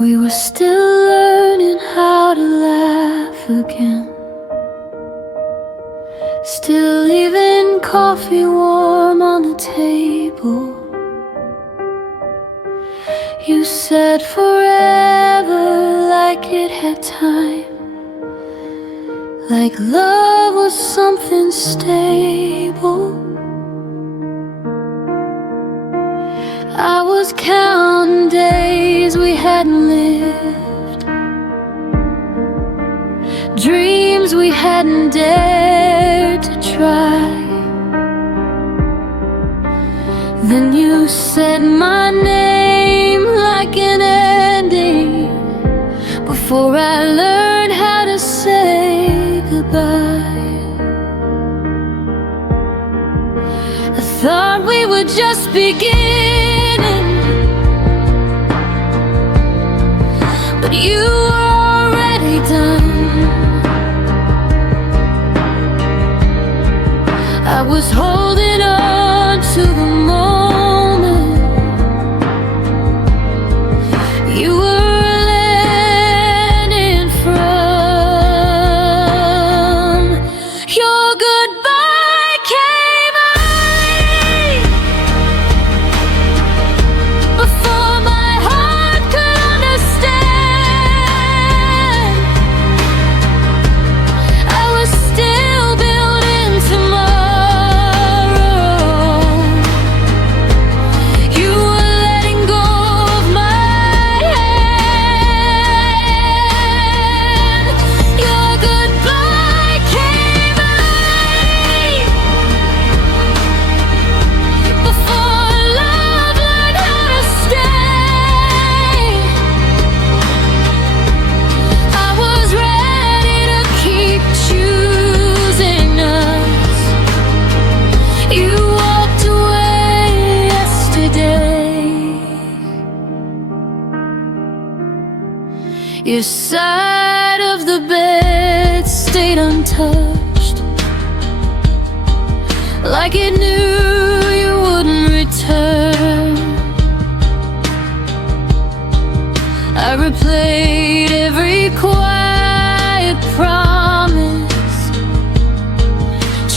We were still learning how to laugh again, still leaving coffee warm on the table. You said forever like it had time, like love was something stable. I was counting days we hadn't lived, dreams we hadn't dared to try. Then you said my name like an ending, before I learned how to say goodbye. I thought we were just beginning, but you were already done. I was holding on to the moment you were landing from. Your goodbye came early, before my heart could understand. I was still building tomorrow. You were letting go of my hand. Your goodbye came early, before love learned how to stay. I was ready to keep choosing us. You walked away yesterday. Your side of the bed stayed untouched, like it knew you wouldn't return. I replayed every quiet promise,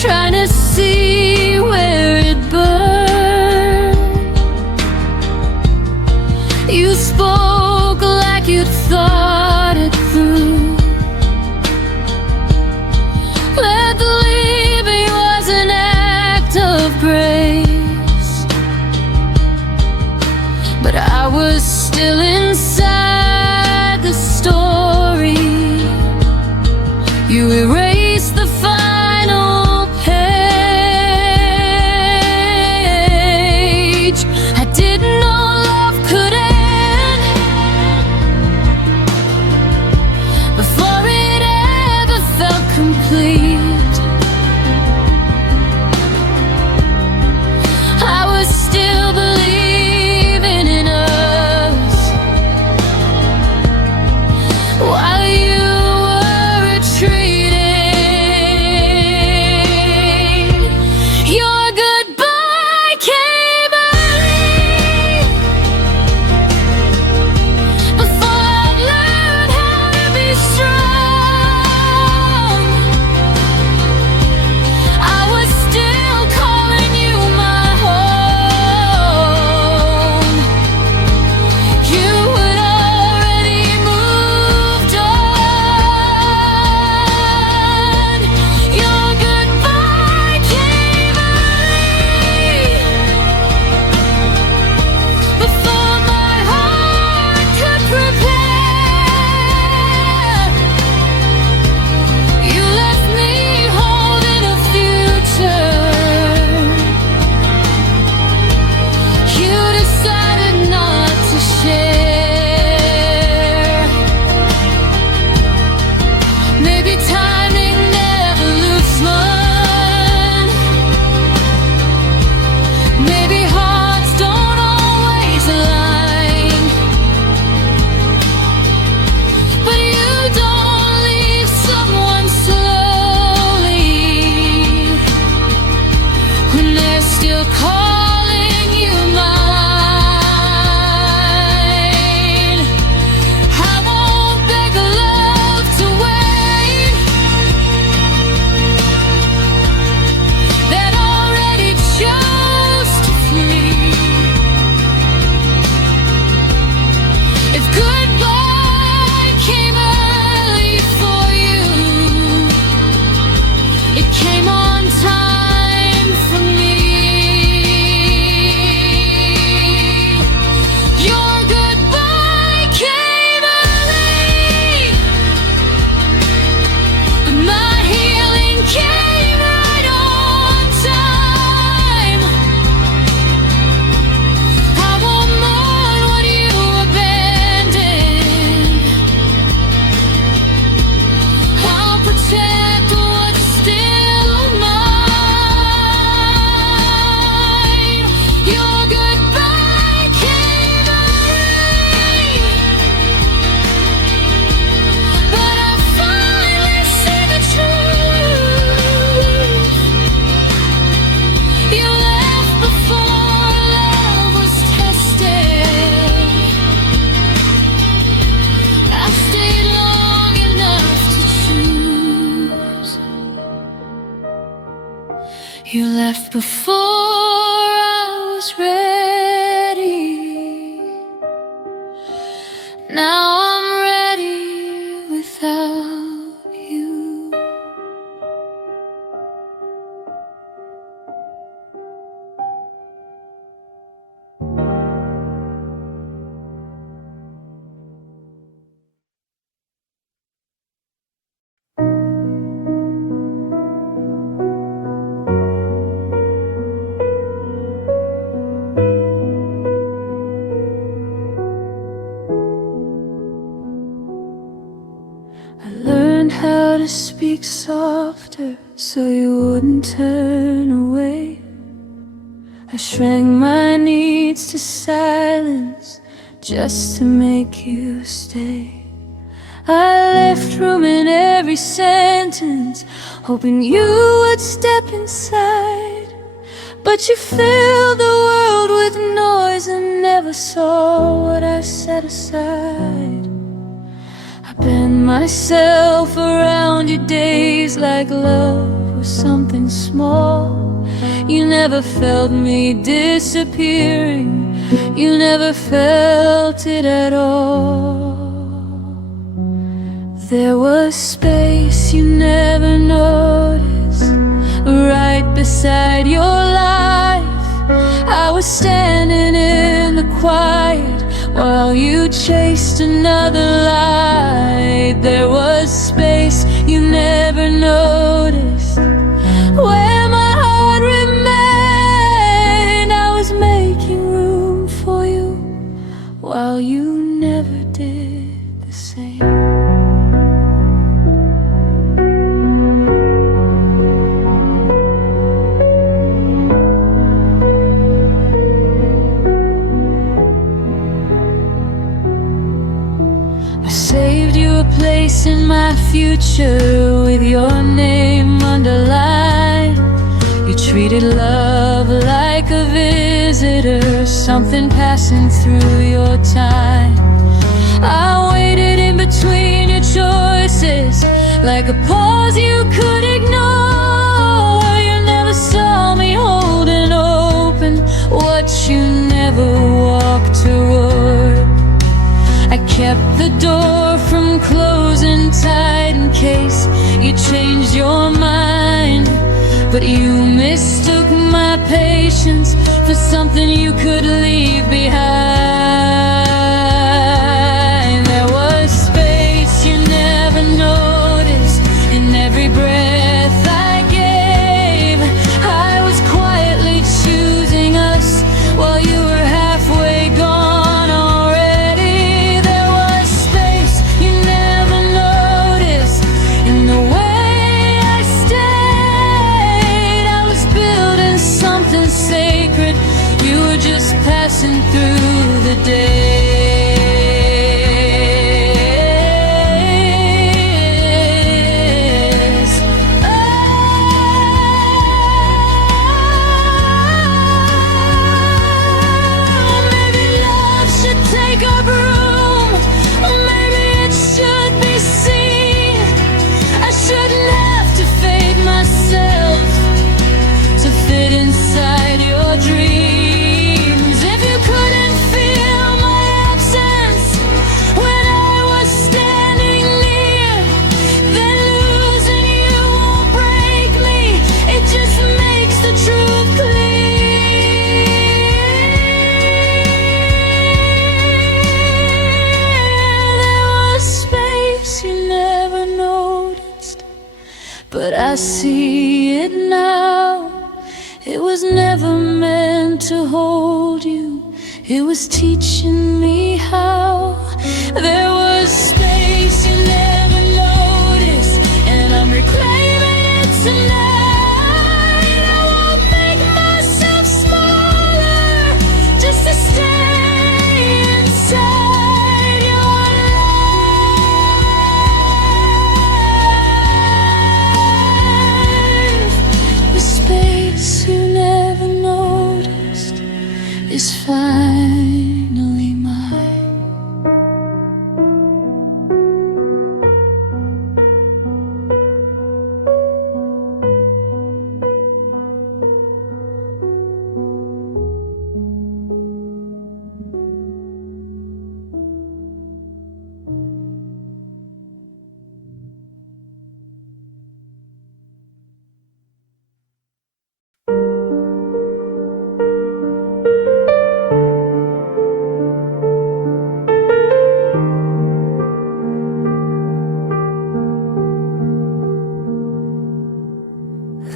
trying to see where it burned. You spoke like you'd thought it through. Let the leaving was an act of grace, but I was still inside the story. You erased the final page. I didn't know love could end before it ever felt complete. I was still believing in us while you were retreating. Your goodbye came early, before I learned how to be strong. You left before I was ready. Now I'm ready without you. I learned how to speak softer so you wouldn't turn away. I shrank my needs to silence just to make you stay. I left room in every sentence, hoping you would step inside. But you filled the world with noise and never saw what I set aside. I bend myself around your days like love was something small. You never felt me disappearing, you never felt it at all. There was space you never noticed, right beside your life. I was standing in the quiet while you chased another light. There was space you never noticed, where my heart remained. I was making room for you while you never did the same. Place in my future with your name underlined. You treated love like a visitor, something passing through your time. I waited in between your choices like a pause you could ignore. You never saw me holding open what you never walked toward. I kept the door from closing tight in case you changed your mind. But you mistook my patience for something you could leave behind. There was space you never noticed in every breath I gave. I was quietly choosing us while you were halfway gone. Passing through the days. Oh, maybe love should take up room, or maybe it should be seen. I shouldn't have to fade myself to fit inside your dreams. But I see it now. It was never meant to hold you, it was teaching me how. There was space you never noticed, and I'm reclaiming it tonight. I won't make myself smaller just to stay inside your life. The space you never noticed is finally mine.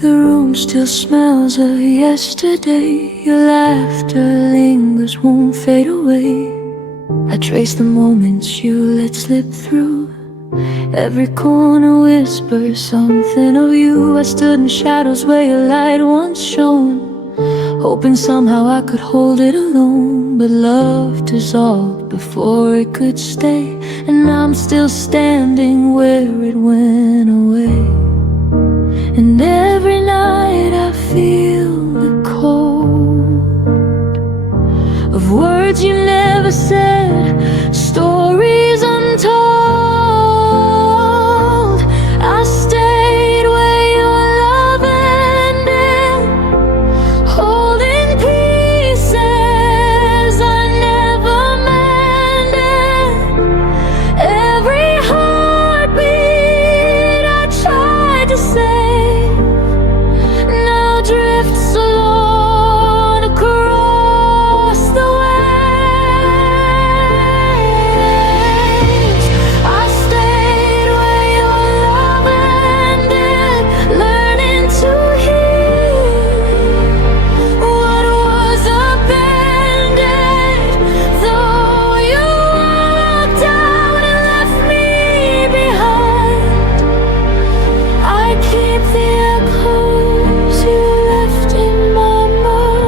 The room still smells of yesterday. Your laughter lingers, won't fade away. I trace the moments you let slip through. Every corner whispers something of you. I stood in shadows where your light once shone, hoping somehow I could hold it alone. But love dissolved before it could stay, and I'm still standing where it went away. And every night I feel the cold of words you never said, stories untold. I stayed where your love ended, holding pieces I never mended. Every heartbeat I tried to save now drifts alone across the waves. I stayed where your love ended, learning to heal what was abandoned. Though you walked out and left me behind, I keep the echoes you left in my mind.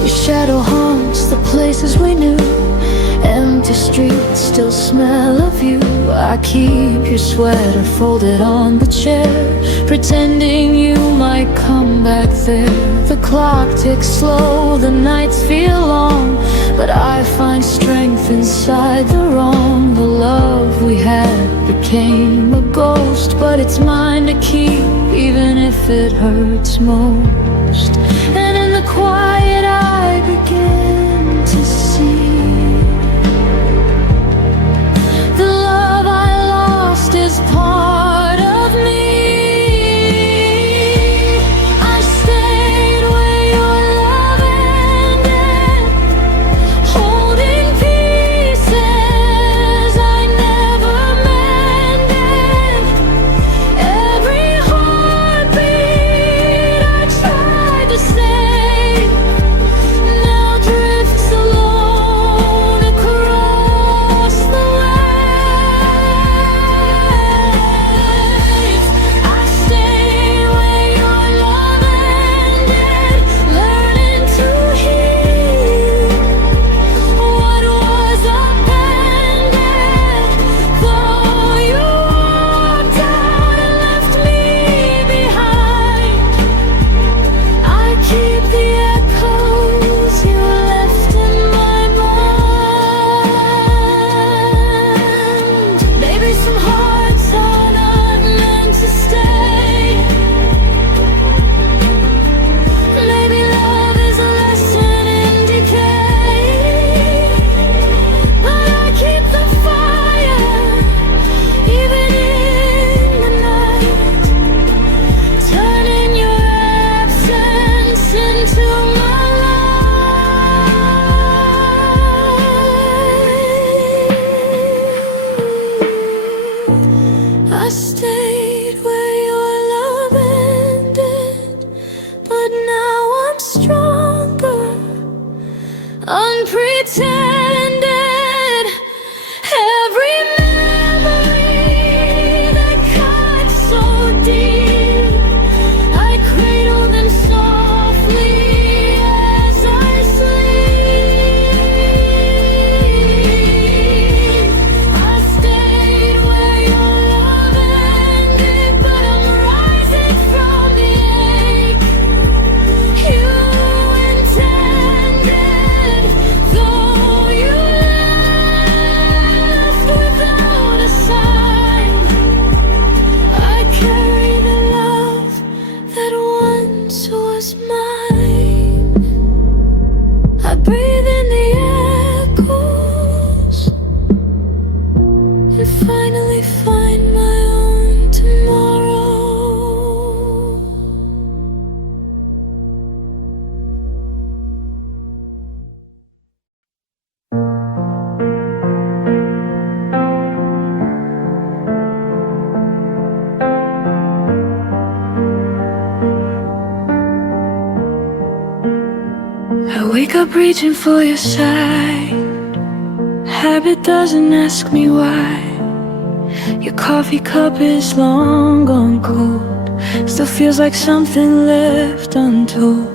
Your shadow haunts the places we knew. Empty streets still smell of you. I keep your sweater folded on the chair, pretending you might come back there. The clock ticks slow, the nights feel long, but I find strength inside the wrong. The love we had became a ghost, but it's mine to keep, even if it hurts most. And in the quiet I begin to see the love I lost is part of me. I stayed where your love ended, holding pieces I never mended. Every heartbeat I tried to save now drifts alone across the waves. I stayed where your love ended, learning to heal what was abandoned. Though you walked out and left me behind, I keep the echoes you left in my mind. Maybe some hearts are not meant to stay. Maybe love is a lesson in decay. But I keep the fire, even in the night, turning your absence into my light. I stayed where your love ended, but now I'm stronger, unpretended. Every memory that cut so deep, I cradle them softly as I sleep. I stayed where your love ended, but I'm rising from the ache you intended. Though you up reaching for your side. Habit doesn't ask me why. Your coffee cup is long gone cold. Still feels like something left untold.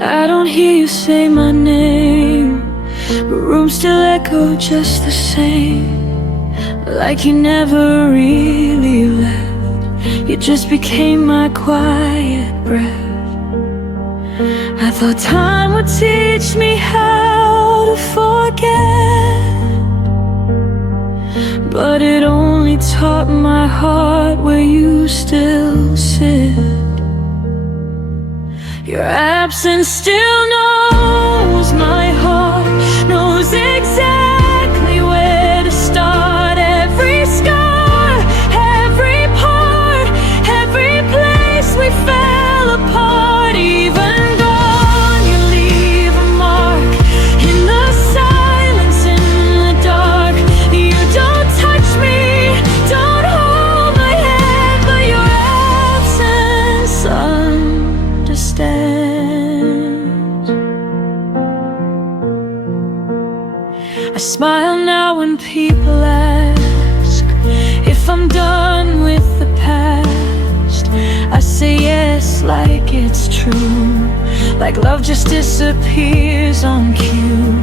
I don't hear you say my name, but rooms still echo just the same. Like you never really left. You just became my quiet breath. I thought time would teach me how to forget, but it only taught my heart where you still sit. Your absence still knows my heart, knows exactly where to start. Every scar, every part, every place we fell apart. Even gone, you leave a mark in the silence, in the dark. You don't touch me, don't hold my hand, but your absence understands. I smile now when people ask if I'm done with the past. I say yes like it's true, like love just disappears on cue.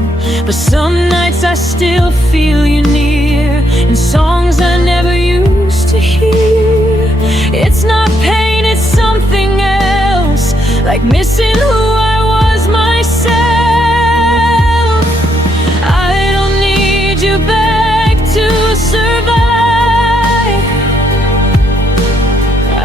But some nights I still feel you near, in songs I never used to hear. It's not pain, it's something else, like missing who I was myself. I don't need you back to survive.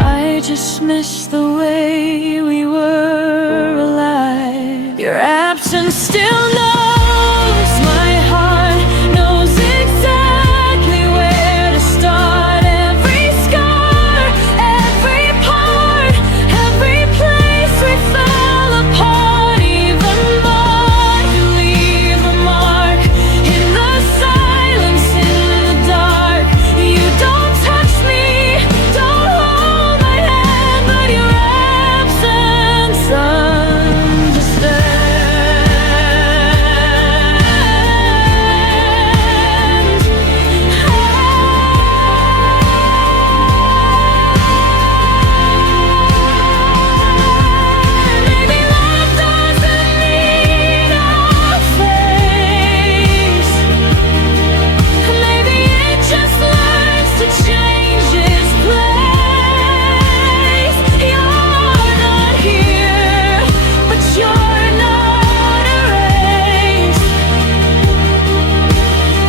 I just miss the way we were alive. Your absence still knows my heart, knows exactly where to start. Every scar, every part, every place we fell apart. Even more, you leave a mark in the silence, in the dark. You don't touch me, don't hold my hand, but your absence understands. Maybe love doesn't need a face. Maybe it just learns to change its place. You're not here, but you're not erased.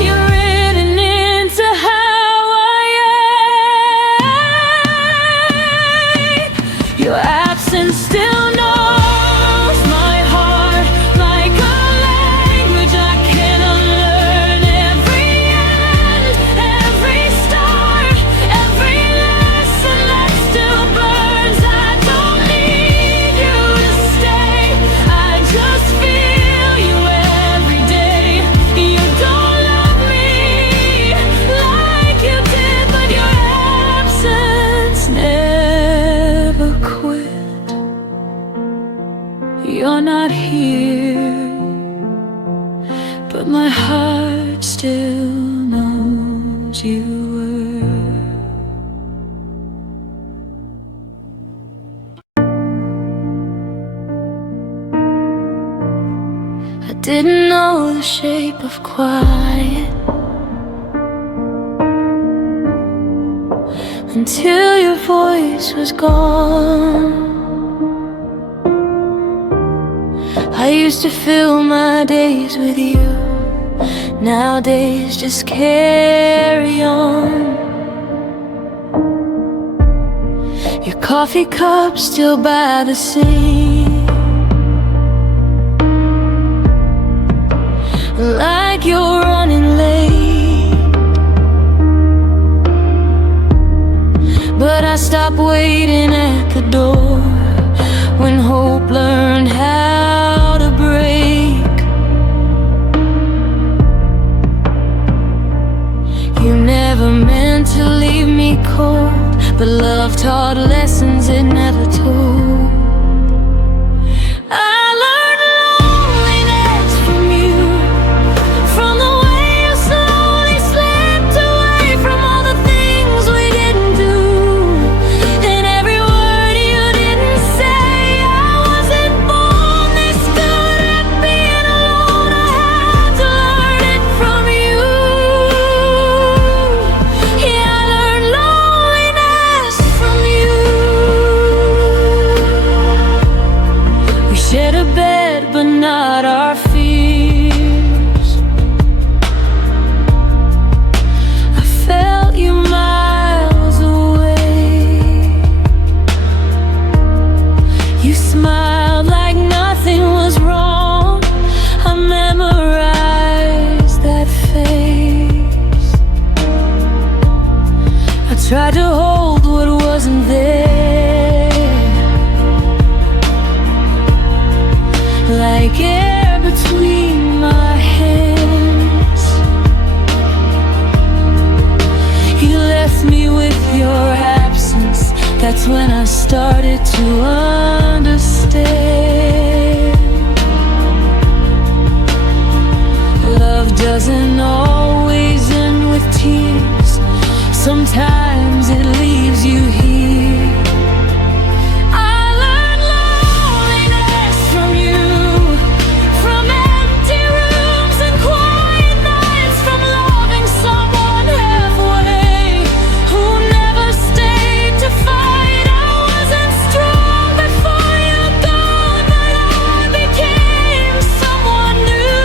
You're written into how I am. Your absence still knows my heart, like a language I can unlearn. Every end, every start, every lesson that still burns. I don't need you to stay, I just feel you every day. You don't love me like you did, but your absence never quit. You're not here, but my heart still knows you were. I didn't know the shape of quiet until your voice was gone. I used to fill my days with you, nowadays just carry on. Your coffee cup still by the sink, like you're running late. But I stopped waiting at the door when hope learned how to break. You never meant to leave me cold, but love taught lessons it never told. I learned loneliness when I started to understand. Love doesn't always end with tears. Sometimes it leaves you here. I learned loneliness from you, from empty rooms and quiet nights, from loving someone halfway who never stayed to fight. I wasn't strong before you gone, but I became someone new.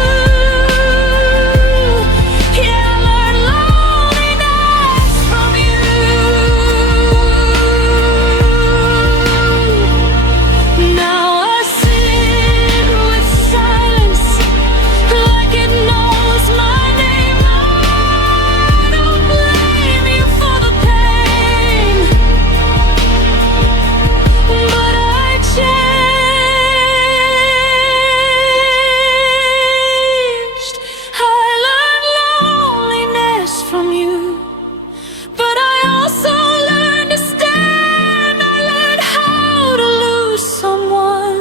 Yeah, I learned loneliness from you. Now I sit with silence like it knows my name. I don't blame you for the pain, but I changed. I learned loneliness from you, but I also learned to stand. I learned how to lose someone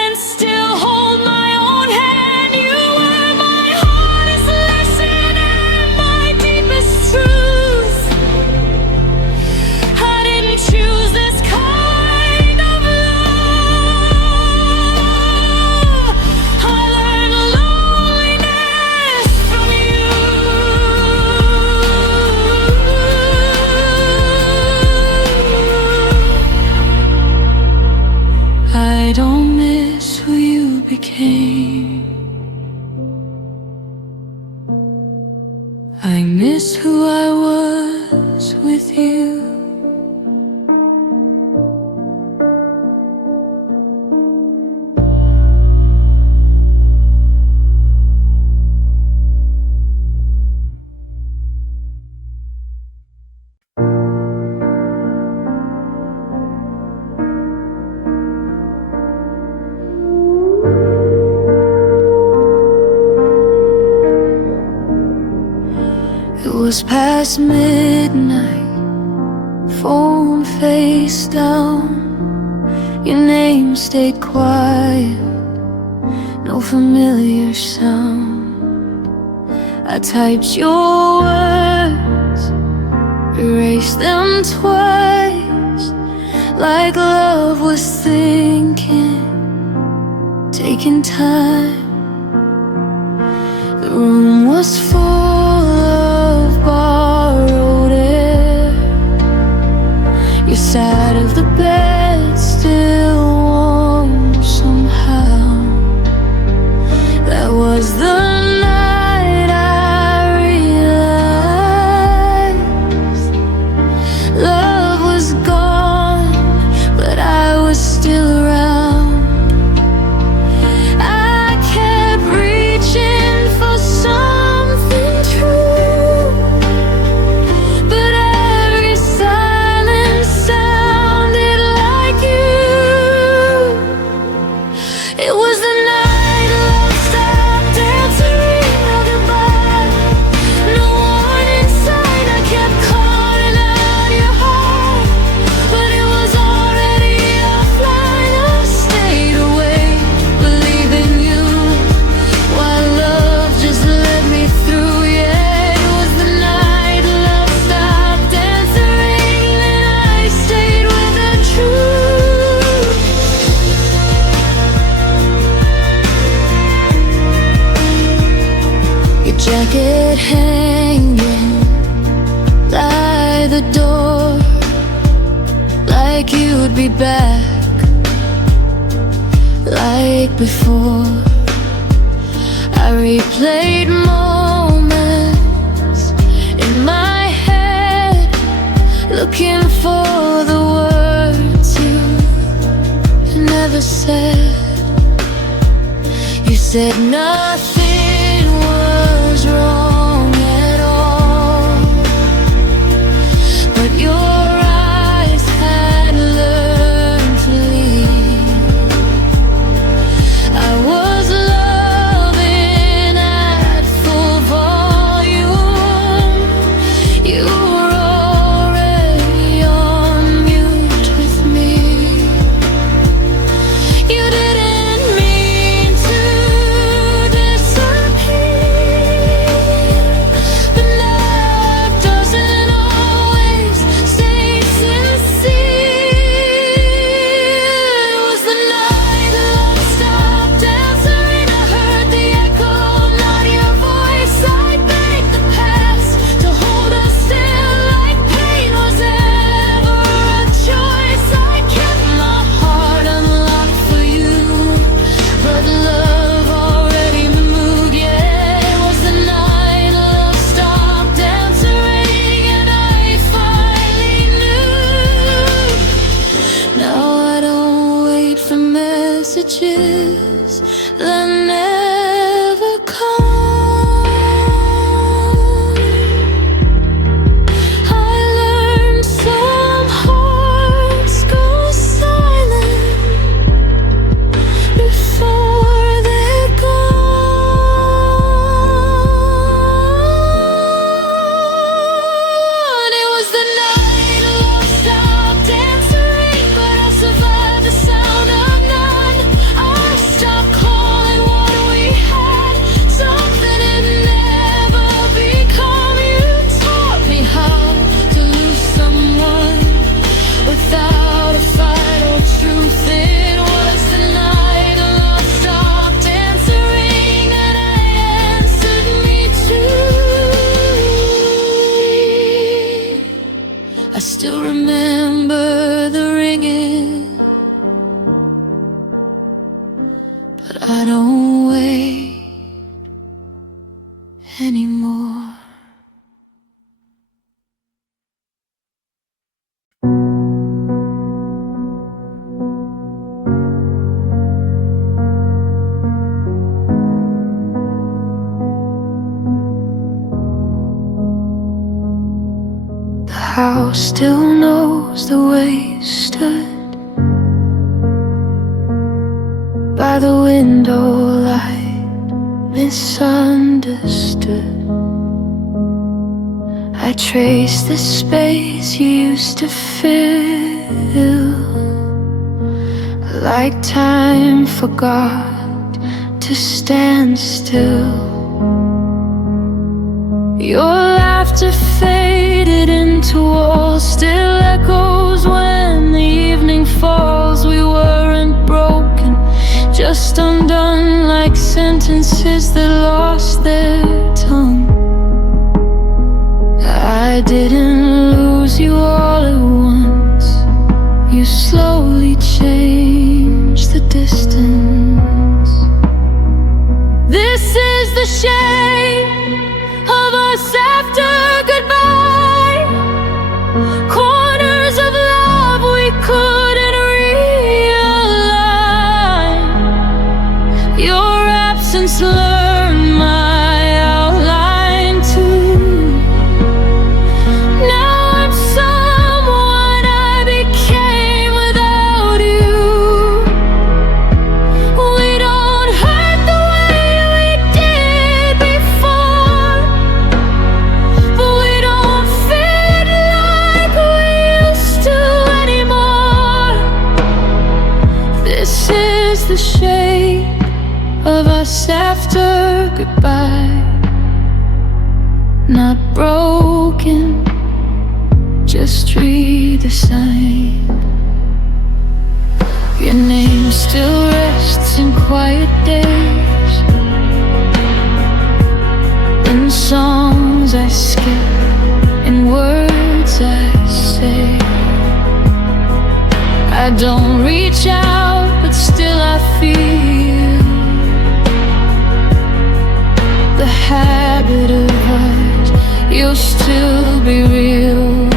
and still hold my own hand. You were my hardest lesson and my deepest truth. I didn't choose this kind of love. I learned loneliness from you. I don't miss who you became. I miss who I was with you. It was past midnight, phone face down. Your name stayed quiet, no familiar sound. I typed your words, erased them twice, like love was thinking, taking time. The room was full of borrowed air. Your side of the bed still warm somehow. That was the night I realized love was gone, but I was still around. I kept reaching for something true, but every silence sounded like you. It was the night love stopped answering our goodbye. No warning sign, I kept calling out your heart, but it was already offline. I stayed awake, believing you, while love just let me through. Yeah, it was the night love stopped answering, and I stayed with the truth. Your jacket hanging by the door, like you'd be back, like before. I replayed moments in my head, looking for the words you never said. You said nothing was wrong at all, but your eyes had learned to leave. I was loving at full volume. You were already on mute. anymore. The house still knows the way you stood by the window light, misunderstood. I trace the space you used to fill, like time forgot to stand still. Your laughter faded into walls, still echoes when the evening falls. We weren't broken, just undone, like sentences that lost their tongue. I didn't lose you all at once. You slowly changed the distance. This is the shape of us after goodbye. Corners of love we couldn't realign. Your absence learned my outline too. Now I'm someone I became without you. We don't hurt the way we did before, but we don't fit like we used to anymore. This is the shape of us after goodbye. Not broken, just redesigned. Your name still rests in quiet days, in songs I skip, in words I say. I don't reach out, but still I feel the habit of us. You'll still be real.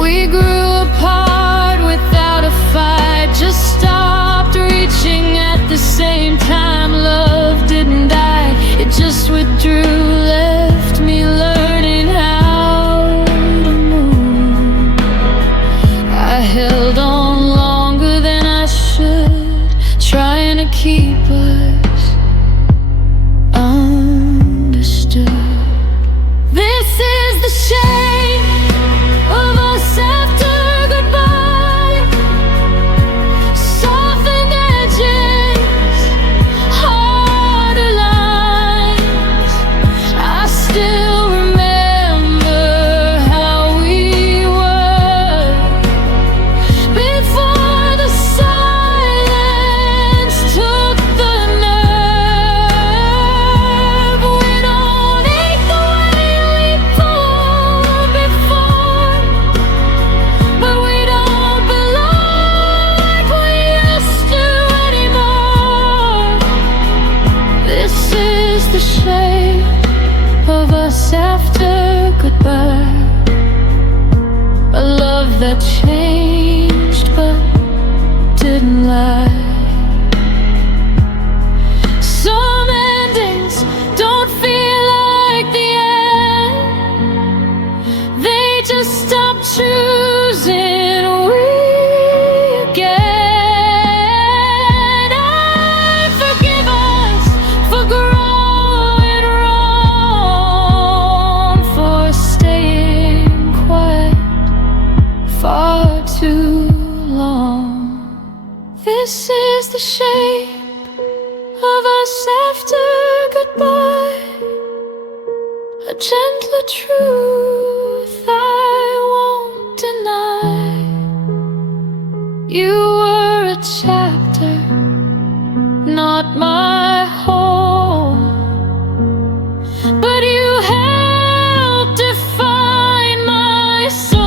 We grew apart without a fight, just stopped reaching at the same time. Love didn't die, it just withdrew, left me learning how to move. I held on longer than I should, trying to keep us understood. This is the shape of us after goodbye. Softened edges, harder lines. I still remember how we were before the silence took the nerve. We don't ache the way we pulled before, but we don't belong like we used to anymore. This is the shape of us after goodbye. A love that changed but didn't lie. Some endings don't feel like the end, they just stop choosing we again. I forgive us for growing wrong, for staying quiet far too long. This is the shape of us after goodbye. A gentler truth I won't deny. You were a chapter, not my home, but you helped define my soul.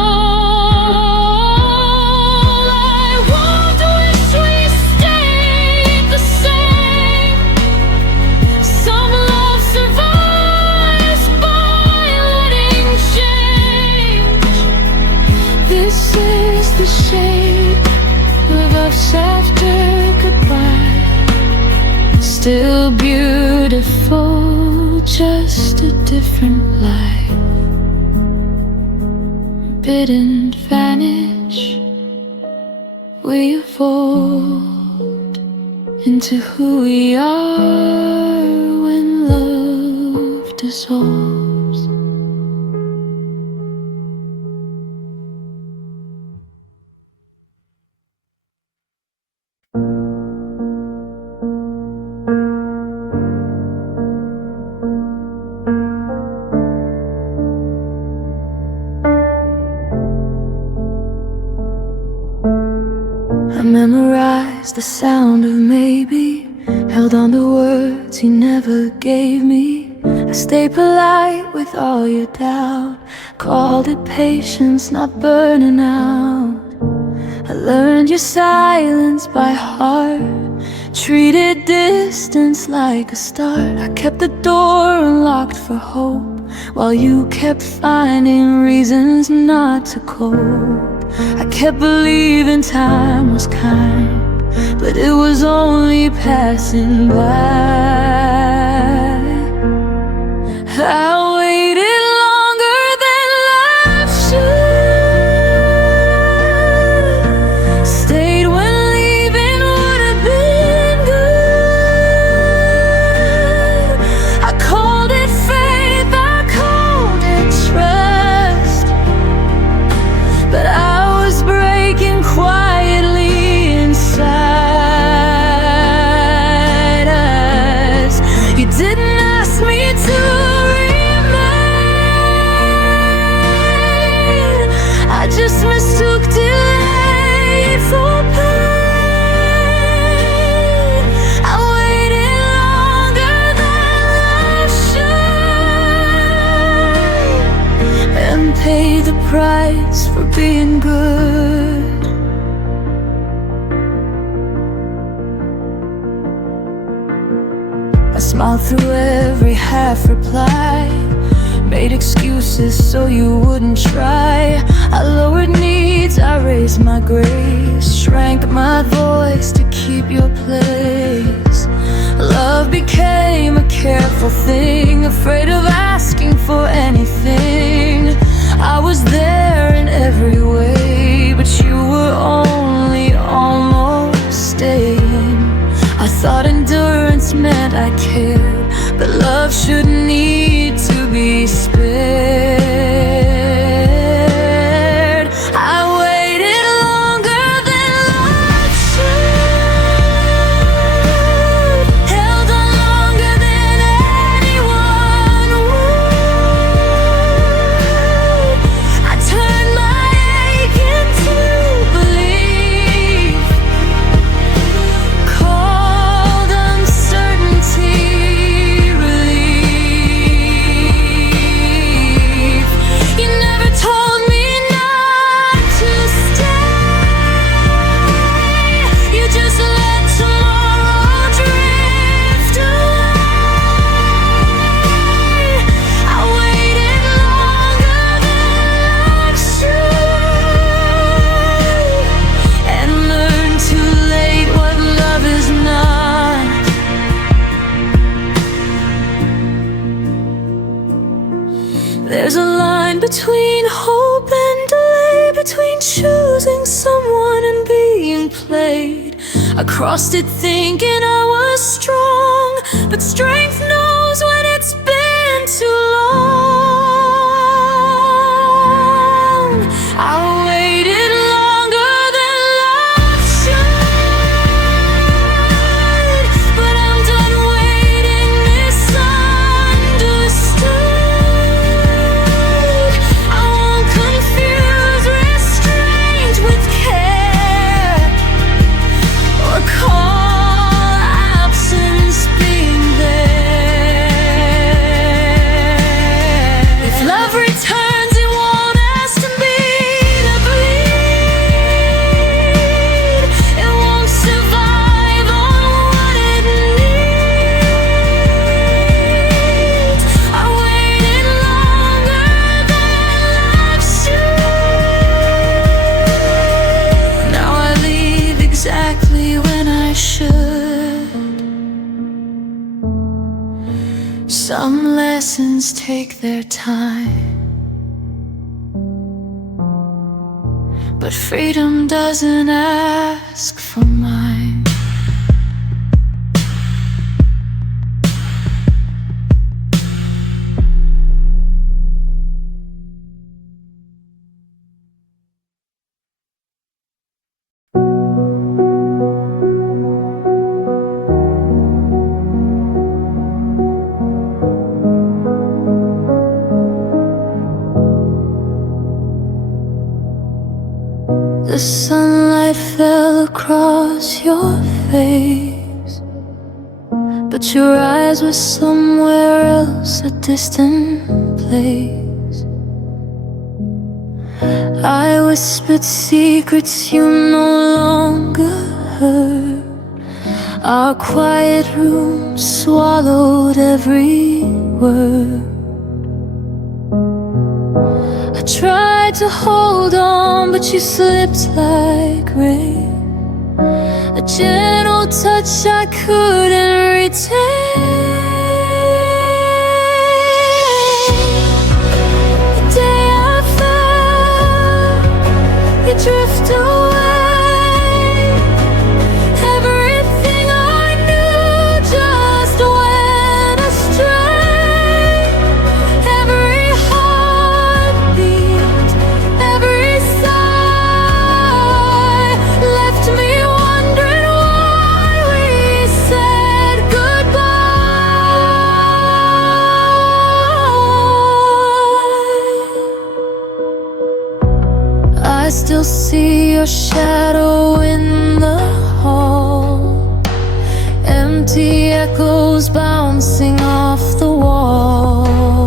I won't wish we stayed the same. Some love still beautiful, just a different light. Didn't vanish, we evolved into who we are when love dissolves. I memorized the sound of maybe, held on to words he never gave me. I stayed polite with all your doubt, called it patience, not burning out. I learned your silence by heart, treated distance like a start. I kept the door unlocked for hope, while you kept finding reasons not to cope. I kept believing time was kind, but it was only passing by. I waited longer than life should, stayed when leaving would have been good. I called it faith, I called it trust, but I was breaking quietly inside us. You didn't ask me to remain, I just mistook delay for pain. I waited longer than life should, and paid the price for being good. I smiled through every half reply, made excuses so you wouldn't try. I lowered needs, I raised my grace, shrank my voice to keep your place. Love became a careful thing, afraid of asking for anything. I was there in every way, but you were only almost staying. I thought endurance meant I cared, but love shouldn't need to be spared. I waited longer than life should, held on longer than anyone would. I turned my ache into belief, called uncertainty relief. You never told me not to stay, you just let tomorrow drift away. I waited longer than life should, and learned too late what love is not. There's a line between hope and delay, between choosing someone and being played. I crossed it thinking I was strong, but strength knows when it's been too long. I waited longer than life should, but I'm done waiting misunderstood. I won't confuse restraint with care, or call absence being there. Some lessons take their time, but freedom doesn't ask for mine. The sunlight fell across your face, but your eyes were somewhere else, a distant place. I whispered secrets you no longer heard. Our quiet room swallowed every word. I tried to hold on, but you slipped like rain, a gentle touch I couldn't retain. The day I felt you drift away, everything I knew just went astray. Every heartbeat, every sigh left me wondering why we said goodbye. I still see your shadow in the hall, empty echoes bouncing off the walls.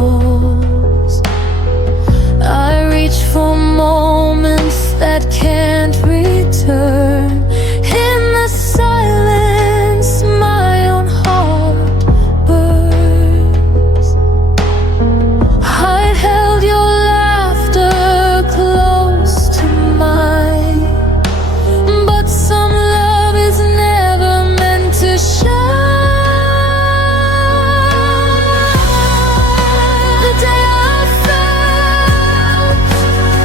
I reach for moments that can't return. In the silence, my own heart burns. I held your laughter close to mine, but some love is never meant to shine. The day I felt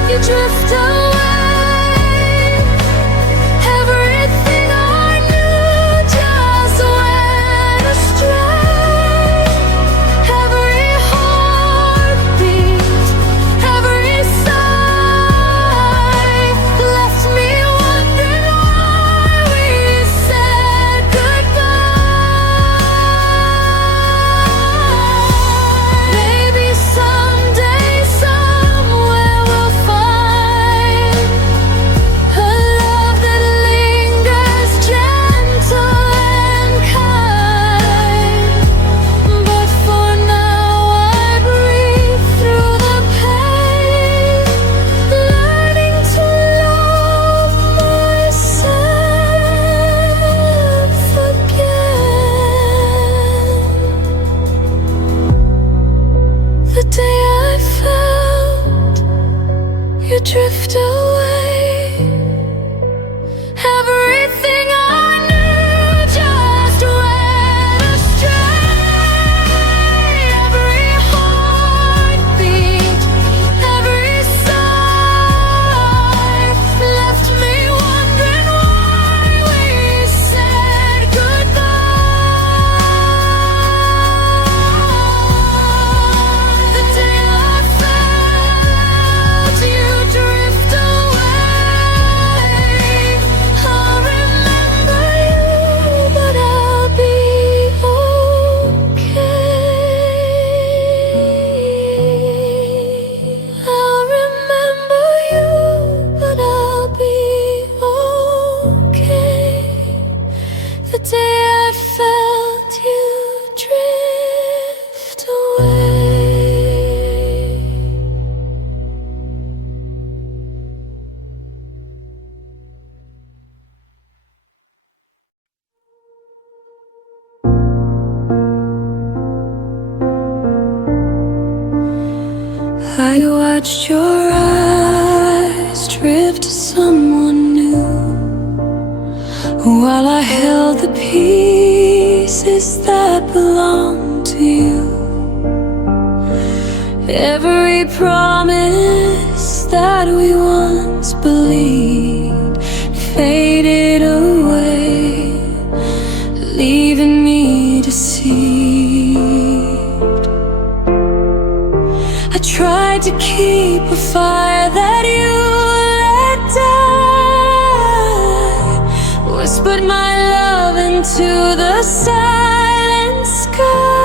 you drift away, everything I knew just went astray. Every heartbeat, every sigh left me wondering why we said goodbye. Maybe someday, somewhere we'll find a love that lingers gentle and kind. But for now I breathe through the pain, learning to love myself again. The day I felt you drift away, everything I knew just went astray. Every heartbeat, every sigh left me wondering why we said goodbye. The day I felt you drift away, I'll remember you, but I'll be okay. I'll remember you, but I'll be okay. The day I felt you drift away. I watched your eyes drift to someone new, while I held the pieces that belonged to you. promise that we once believed faded away, leaving me deceived. I tried to keep a fire that you let die, whispered my love into the silent sky.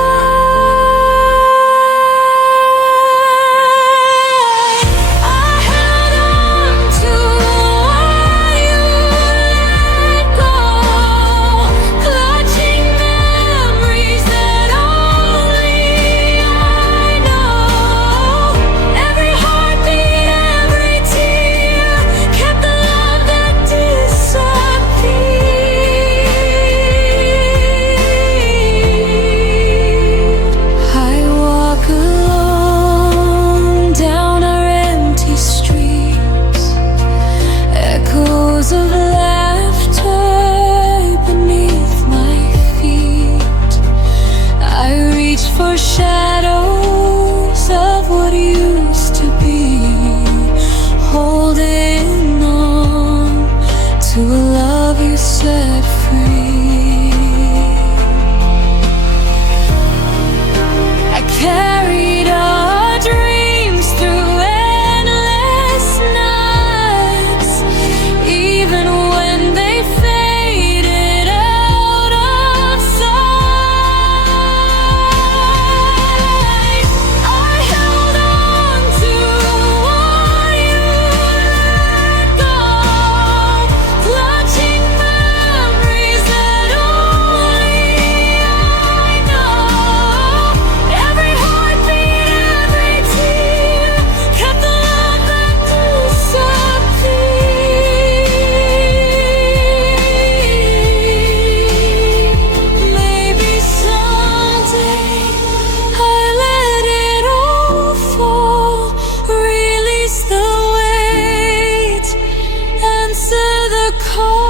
For shadows of what used to be, holding on to a love you set free. I carried our dreams through endless nights, even when they faded out of sight. I held on to what you let go, clutching memories that only I know. Every heartbeat, every tear kept the love that disappeared. Maybe someday I let it all fall, release the weight, answer the call.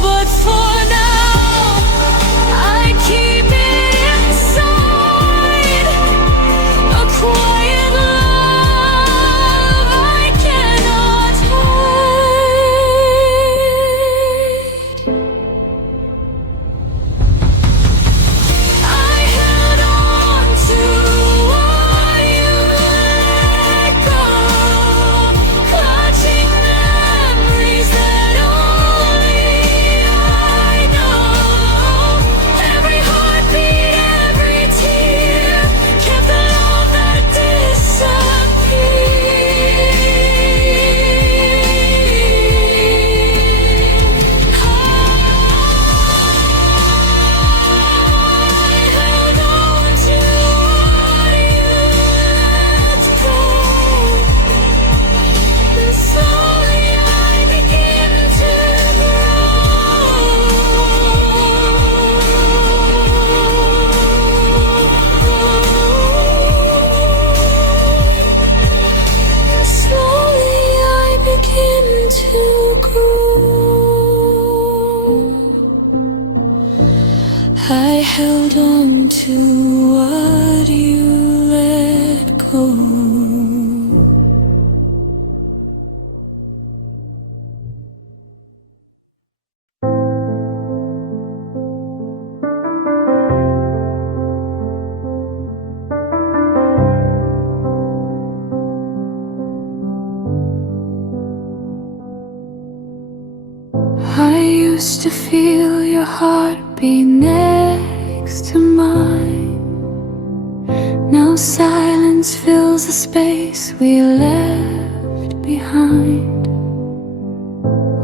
But for now, I keep it inside, a quiet love I cannot hide. I held on to what you let go, clutching memories that only I know. Every heartbeat, every tear kept the love that disappeared. I held on to what you let go, and slowly I began to grow. Slowly I began to grow. I held on to what you let go. I used to feel your heartbeat next to mine. Now silence fills the space we left behind.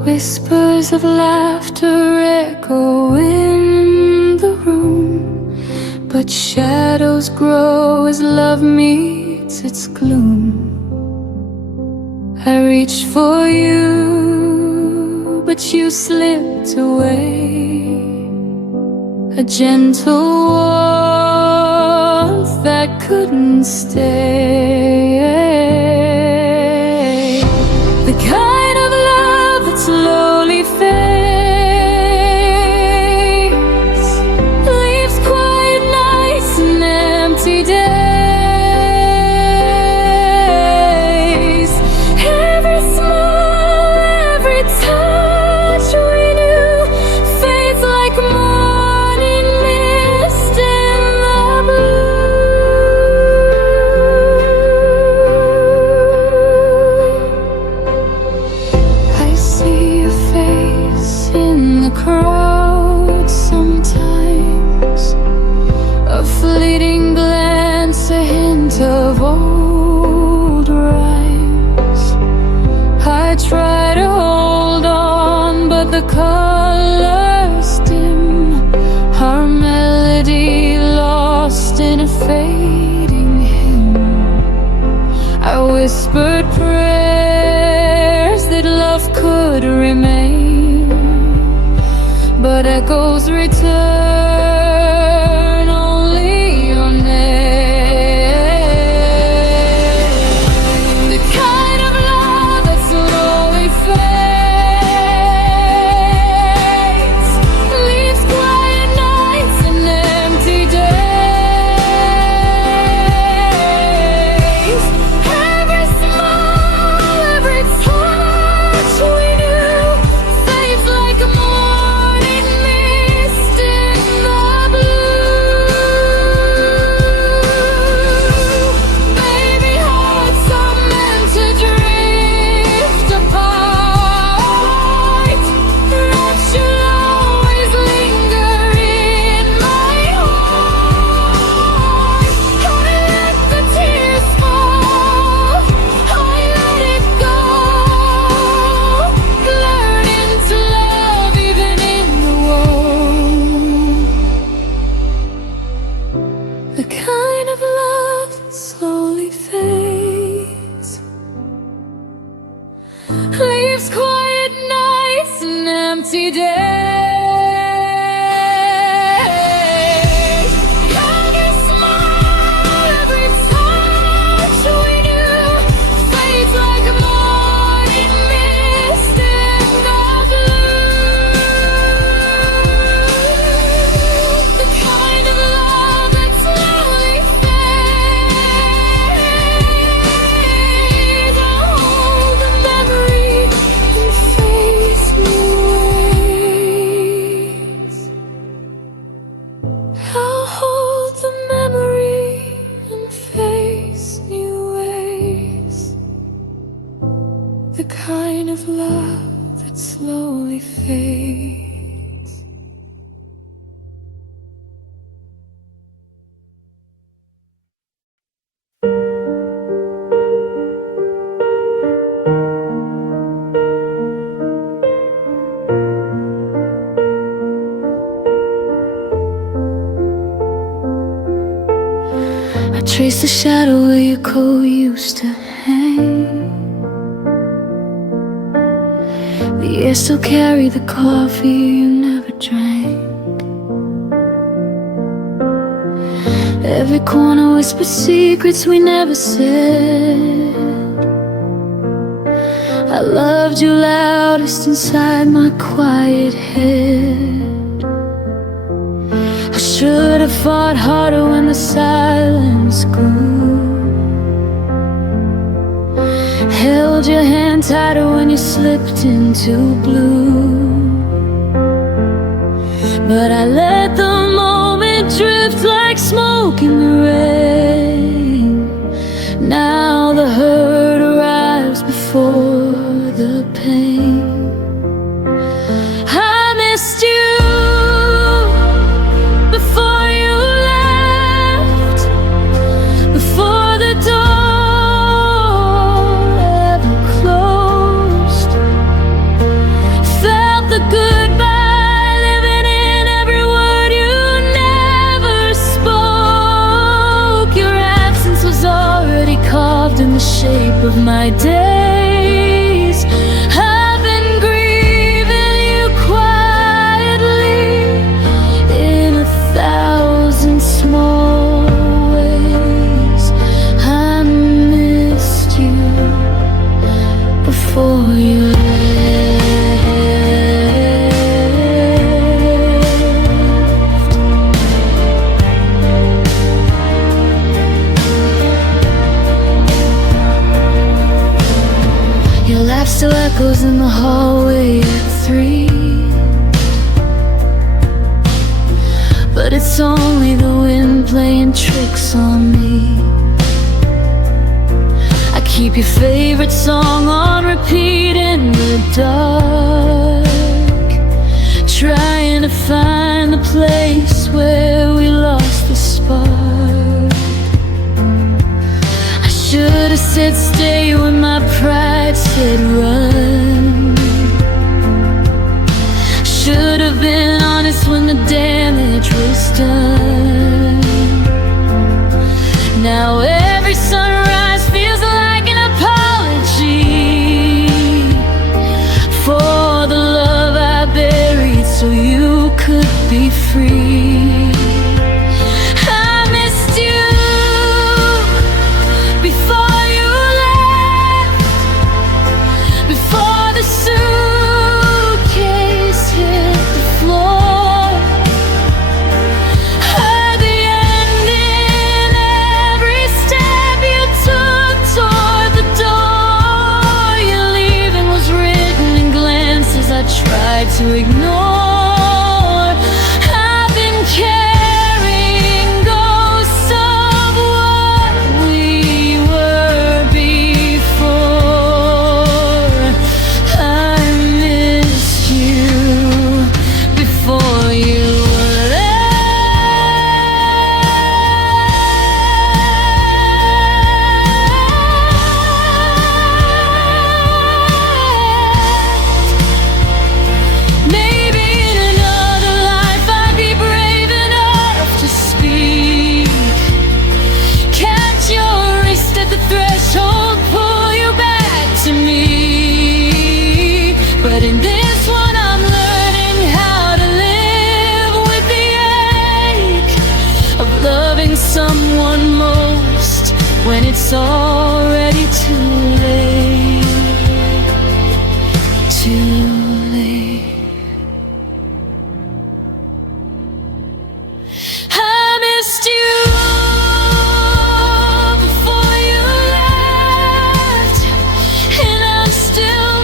Whispers of laughter echo in the room, but shadows grow as love meets its gloom. I reached for you, but you slipped away. A gentle warmth that couldn't stay. The kind of love that slowly fades, leaves quiet nights and empty days. colors dim, our melody lost in a fading hymn. I whispered prayers that love could remain, but echoes return only your name. The kind of love that slowly fades, leaves quiet nights and empty days. Every smile, every touch we knew fades like a morning mist in the blue. Baby, hearts are meant to drift apart. That you'll always linger in my heart. I let the tears fall, I let it go, learning to love even in the woe. The kind of love that slowly fades, leaves quiet nights and empty days. Every smile, every touch we knew fades like a morning mist in the blue. The kind of love that slowly fades. I'll hold the memory and face new ways. I'll hold the memory and face new ways. The kind of love that slowly fades. I trace the shadow where your coat used to hang. The air still carried the coffee you never drank. Every corner whispered secrets we never said. I loved you loudest inside my quiet head. I should have fought harder when the silence grew. Held your hand tighter when you slipped into blue. But I let the moment drift like smoke in the rain. Now the hurt arrives before the pain. I missed you before you left, before the door ever closed. Felt the goodbye living in every word you never spoke. Your absence was already carved in the shape of my days. I've been grieving you quietly in 1,000 small ways. I missed you before you left. Your laugh still echoes in the hallway at 3. But it's only the wind playing tricks on me. I keep your favorite song on repeat in the dark, trying to find the place where we lost the spark. I should have said stay when my pride said run. tried to ignore. I've been carrying ghosts of what we were before. I missed you before you someone most when it's already too late, too late. I missed you before you left, and I'm still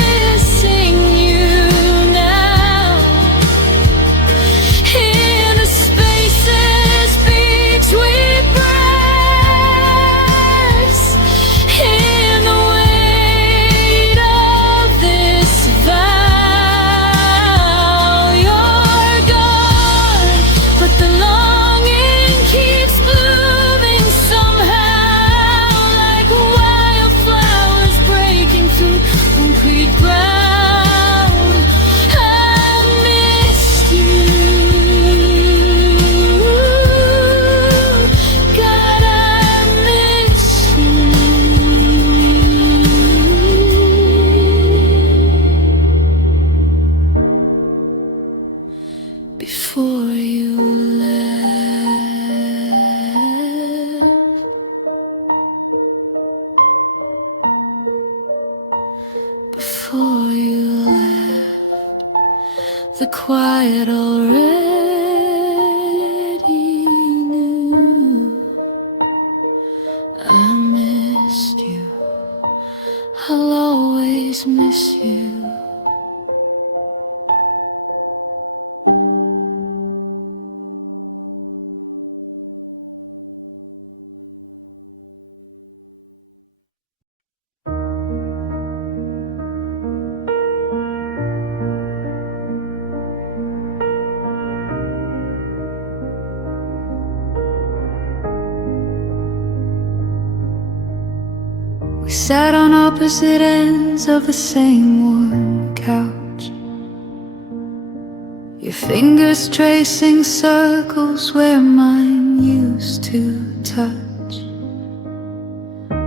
missing you now. In the spaces we press, in the weight of this vow, you're gone, but the longing keeps blooming somehow, like wildflowers breaking through concrete ground. I missed you. Before you left, before you left, the quiet already knew. I missed you, I'll always miss you. We sat on opposite ends of the same worn couch, your fingers tracing circles where mine used to touch.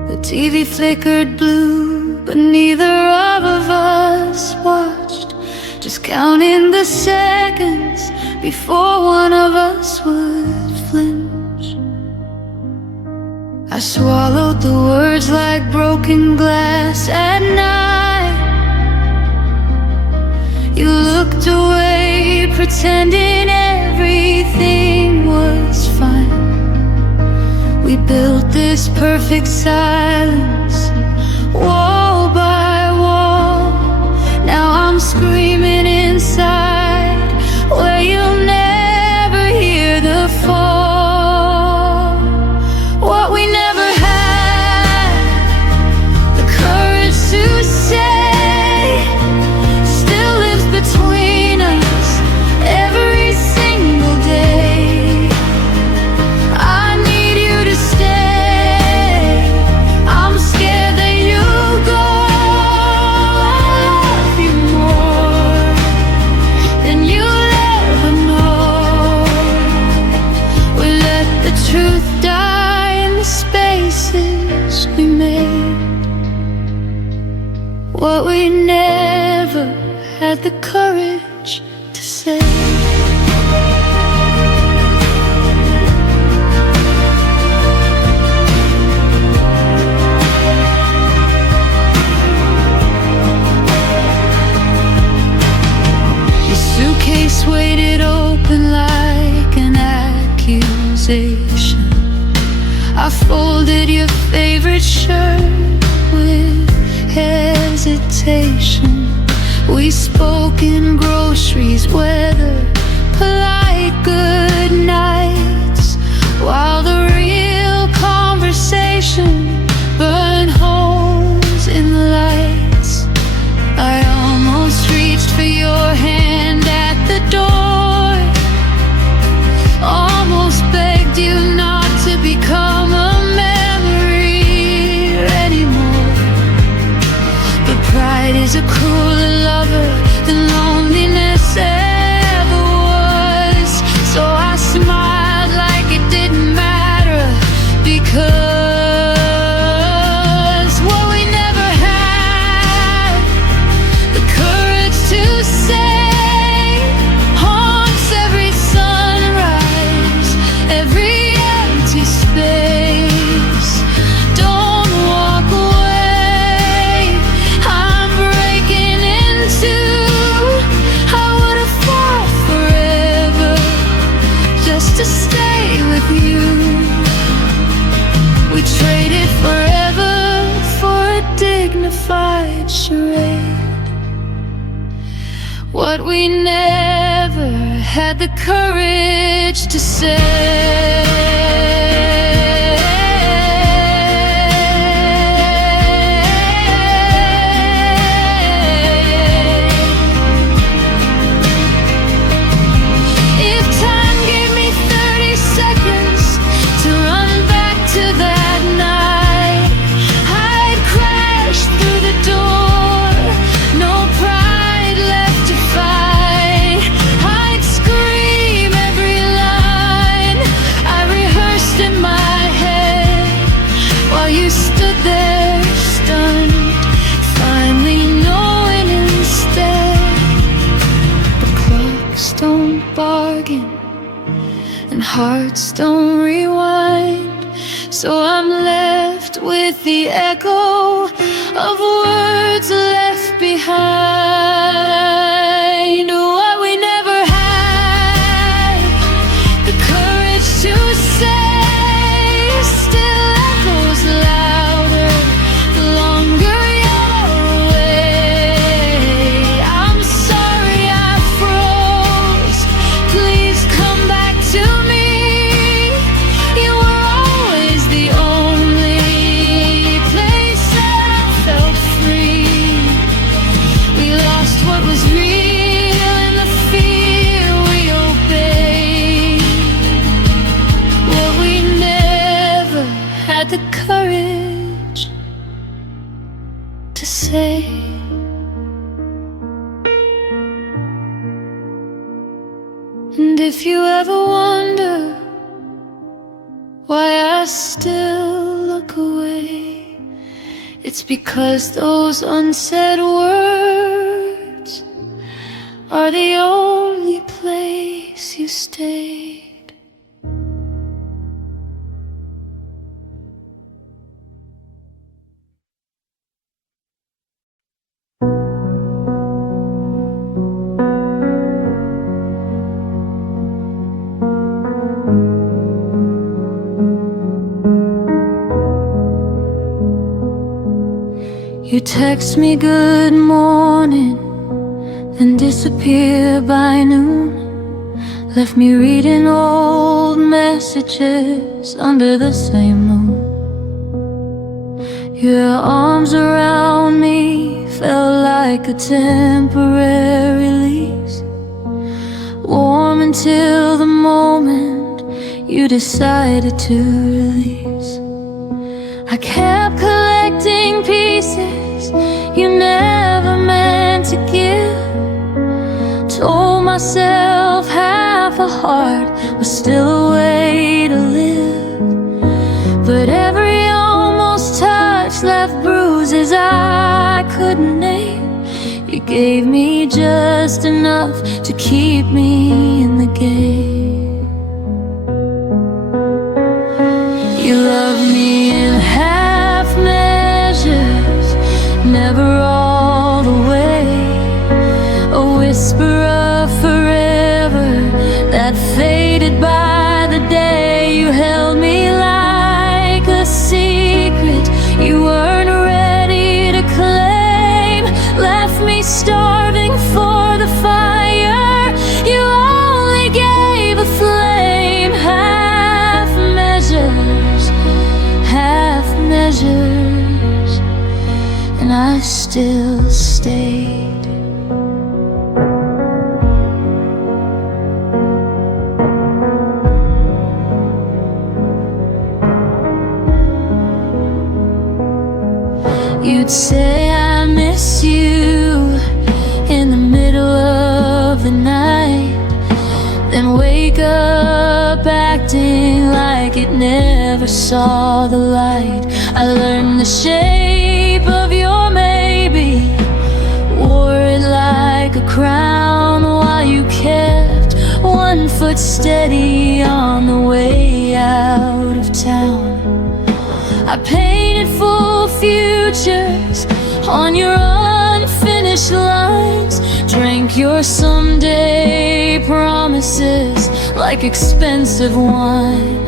The TV flickered blue, but neither of us watched, just counting the seconds before one of us would flinch. I swallowed the words like broken glass at night. You looked away, pretending everything was fine. We built this perfect silence, wall by wall. Now I'm screaming inside, where you'll never hear the fall. What we never had the courage to say still lives between us every single day. I need you to stay, I'm scared that you'll go. I love you more than you'll ever know. We let the truth die in the spaces we made. What we never had the courage to say. Your suitcase weighted open like an accusation. I folded your favorite shirt with hesitation. We spoke in groceries, weather, polite good nights, while the real conversation burned holes in the lights. I almost reached for your hand at the door, almost begged you not to become a memory anymore. But pride is a crueler lover than loneliness ever was. So I smiled like it didn't matter, because what we never had, the courage to say, haunts every sunrise, every empty space. Don't walk away, I'm breaking into. I would have fought forever just to stay with you. We traded forever for a dignified charade. What we never had the courage to say. If time gave me 30 seconds to run back to that night, I'd crash through the door, no pride left to fight. I'd scream every line I rehearsed in my head, while you stood there stunned, finally knowing instead. But clocks don't bargain and hearts don't rewind, so I'm left with the echo of words left behind. What we never had, the courage to say, still echoes louder the longer you're away. I'm sorry I froze, please come back to me. You were always the only place that I felt free. We lost what was real in the fear we obeyed. What we never had the courage to say. And if you ever wonder why I still look away, it's because those unsaid words are the only place you stayed. You text me good morning, then disappear by noon. Left me reading old messages under the same moon. Your arms around me felt like a temporary release, warm until the moment you decided to release. I kept collecting pieces you never meant to give. Told myself half a heart was still a way to live, but every almost touch left bruises I couldn't name. You gave me just enough to keep me in the game. You loved me in half measures, never all the way. A whisper of forever that faded by the day. You held me like a secret you weren't ready to claim. Left me starving you'd say I miss you in the middle of the night, then wake up acting like it never saw the light. I learned the shape of your maybe, wore it like a crown while you kept one foot steady on the way out of town. I painted full futures on your unfinished lines, drank your someday promises like expensive wine.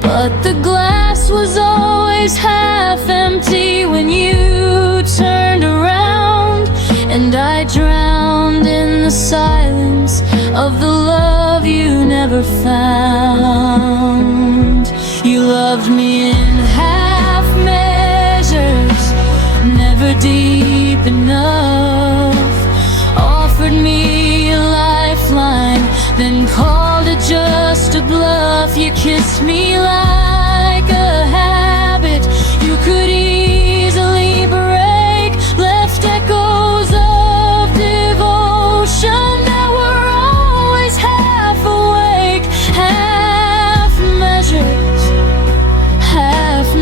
But the glass was always half empty when you turned around, and I drowned in the silence of the love you never found. You loved me in half measures, never deep enough. Offered me a lifeline, then called it just a bluff. You kissed me like a habit you could easily break, left echoes of devotion that were always half awake. Half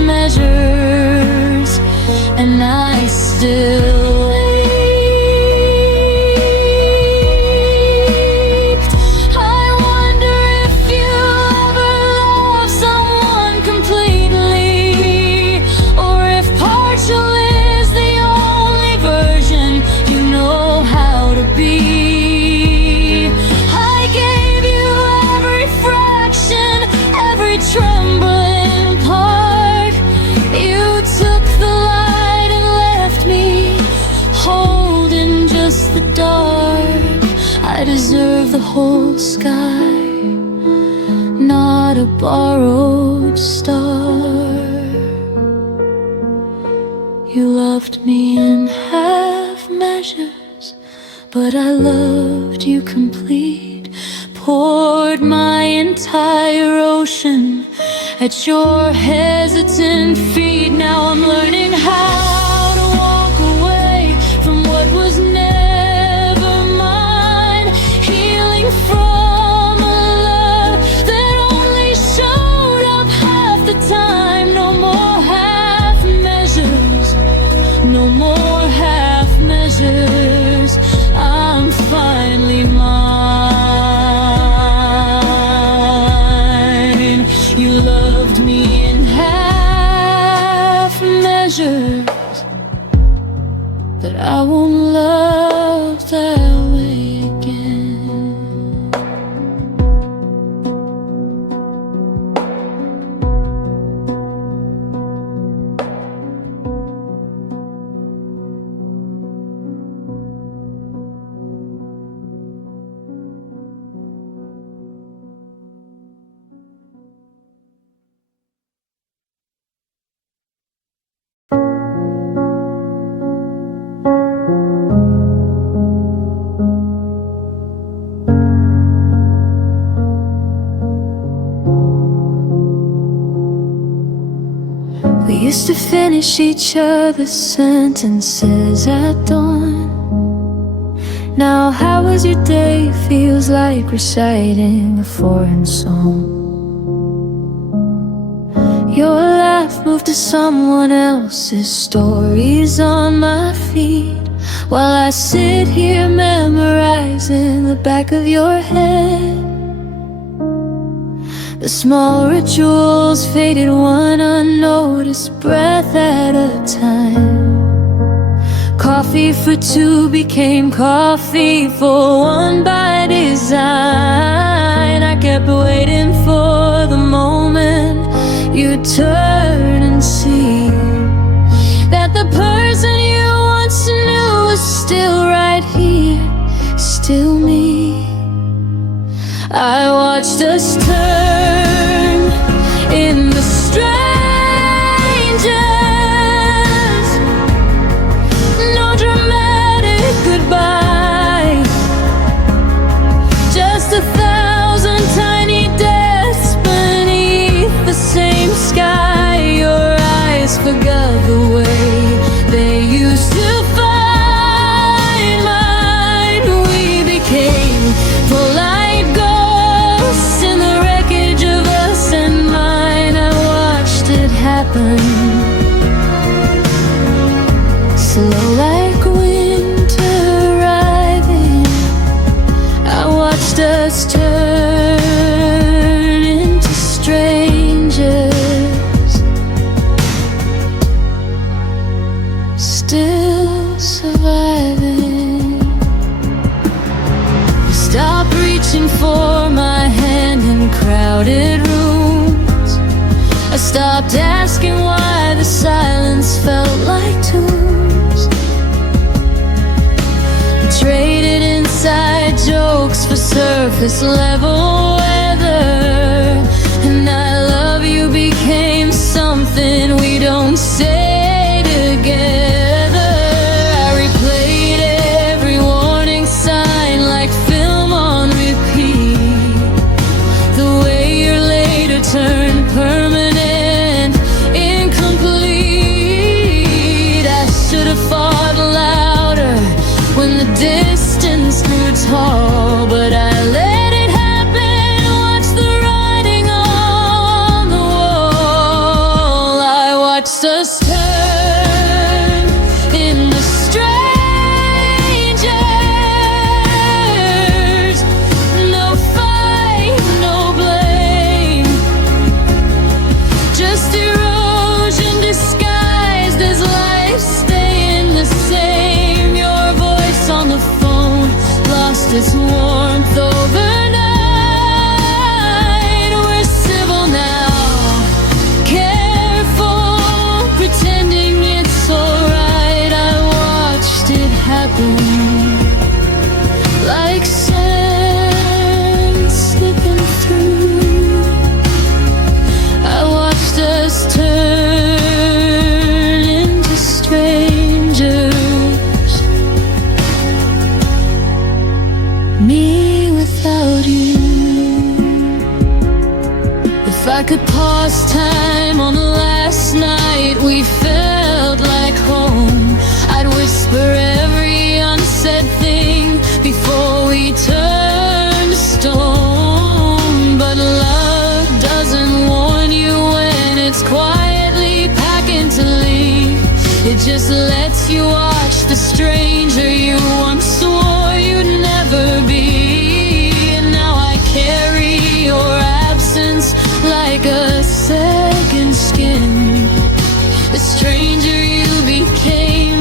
measures, and I still ached. I wonder if you ever love someone completely, or if partial is the only version you know how to be. I gave you every fraction, every trembling part. You took the light and left me holding just the dark. I deserve the whole sky, not a borrowed star. You loved me in half measures, but I loved you complete. Poured my entire ocean at your hesitant feet. Now I'm learning how to walk away from what was never mine, healing from a love that only showed up half the time. No more half measures, no more half measures. I'm finally mine. You loved me in half measures, but I won't love that way again. We used to finish each other's sentences at dawn. Now how was your day feels like reciting a foreign song. Your laugh moved to someone else's stories on my feet, while I sit here memorizing the back of your head. The small rituals faded one unnoticed breath at a time. Coffee for two became coffee for one by design. I kept waiting for the moment you'd turn and see that the person you once knew was still right here, still me. I watched us turn in the strangers. No dramatic goodbye, just 1,000 tiny deaths happen. Slow like winter arriving, I watched us turn into strangers, still surviving. Stop reaching for my hand in crowded rooms. I stopped asking why the silence felt like tombs. We traded inside jokes for surface level weather, and I love you became something we don't say together. I replayed every warning sign like film on repeat. The way your later turned permanent, incomplete. I should have fought louder when the distance grew tall, but I let it happen. Watch the writing on the wall. I watched us turn into strangers. No fight, no blame, just erosion disguised as life staying the same. Your voice on the phone lost its warmth overnight. We're civil now, careful, pretending it's alright. I watched it happen like sand slipping through. I watched us turn into strangers. Me without you. If I could pause time on the last night we felt like home, I'd whisper every unsaid thing before we turned to stone. But love doesn't warn you when it's quietly packing to leave. It just lets you watch the stranger you once swore you'd never be. And now I carry your absence like a second skin. The stranger you became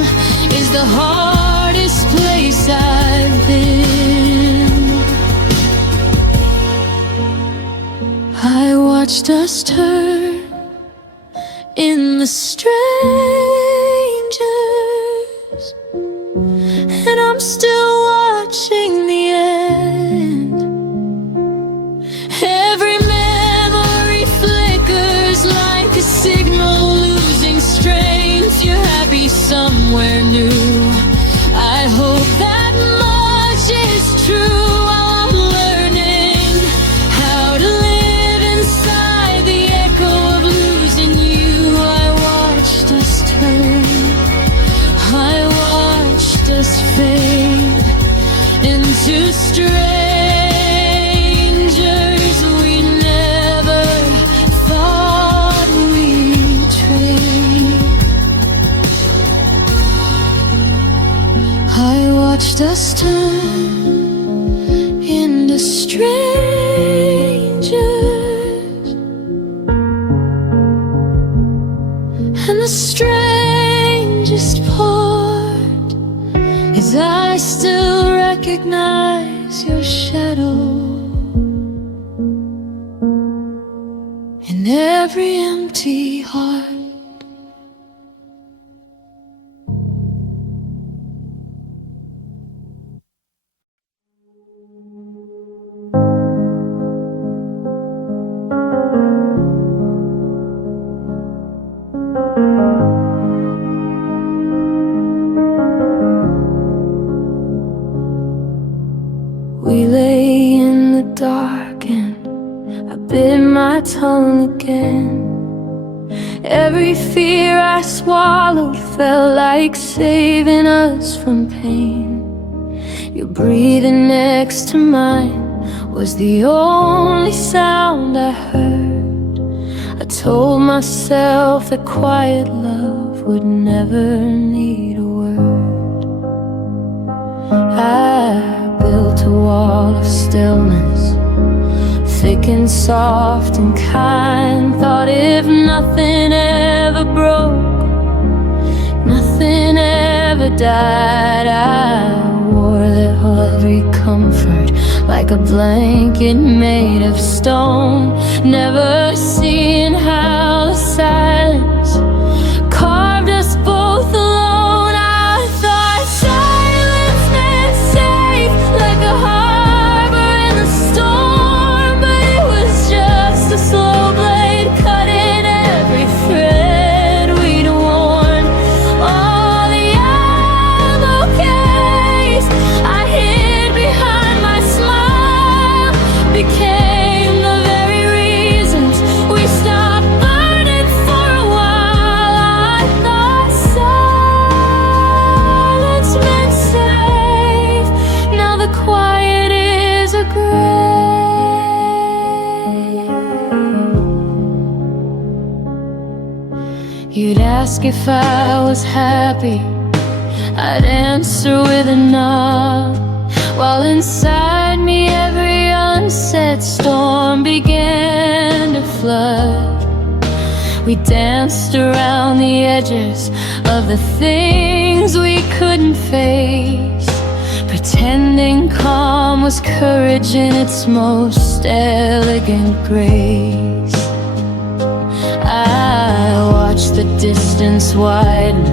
is the hardest place I've been. I watched us turn in the strangers, and I'm still watching the end. Every memory flickers like a signal losing strength. You're happy somewhere new. I hope that much is true. While I'm learning how to live inside the echo of losing you, I watched us turn, I watched us fade into strangers we never thought we'd trade. I watched us turn into strangers, and the strangest part is I still recognize your shadow in every empty heart. We lay in the dark and I bit my tongue again. Every fear I swallowed felt like saving us from pain. Your breathing next to mine was the only sound I heard. I I told myself that quiet love would never need a word. I built a wall of stillness, thick and soft and kind. Thought if nothing ever broke, nothing ever died. I wore that heavy comfort like a blanket made of stone, never seeing how the silence carved us both alone. I thought silence meant safe, like a harbor in the storm, but it was just a slow blade cutting every thread we'd worn. All the yellow case I hid behind my smile became the very reasons we stopped burning for a while. I thought silence meant safe, now the quiet is a grave. You'd ask if I was happy, I'd answer with a nod, while inside me every unsaid storm began to flood. We danced around the edges of the things we couldn't face, pretending calm was courage in its most elegant grace. I watched the distance widen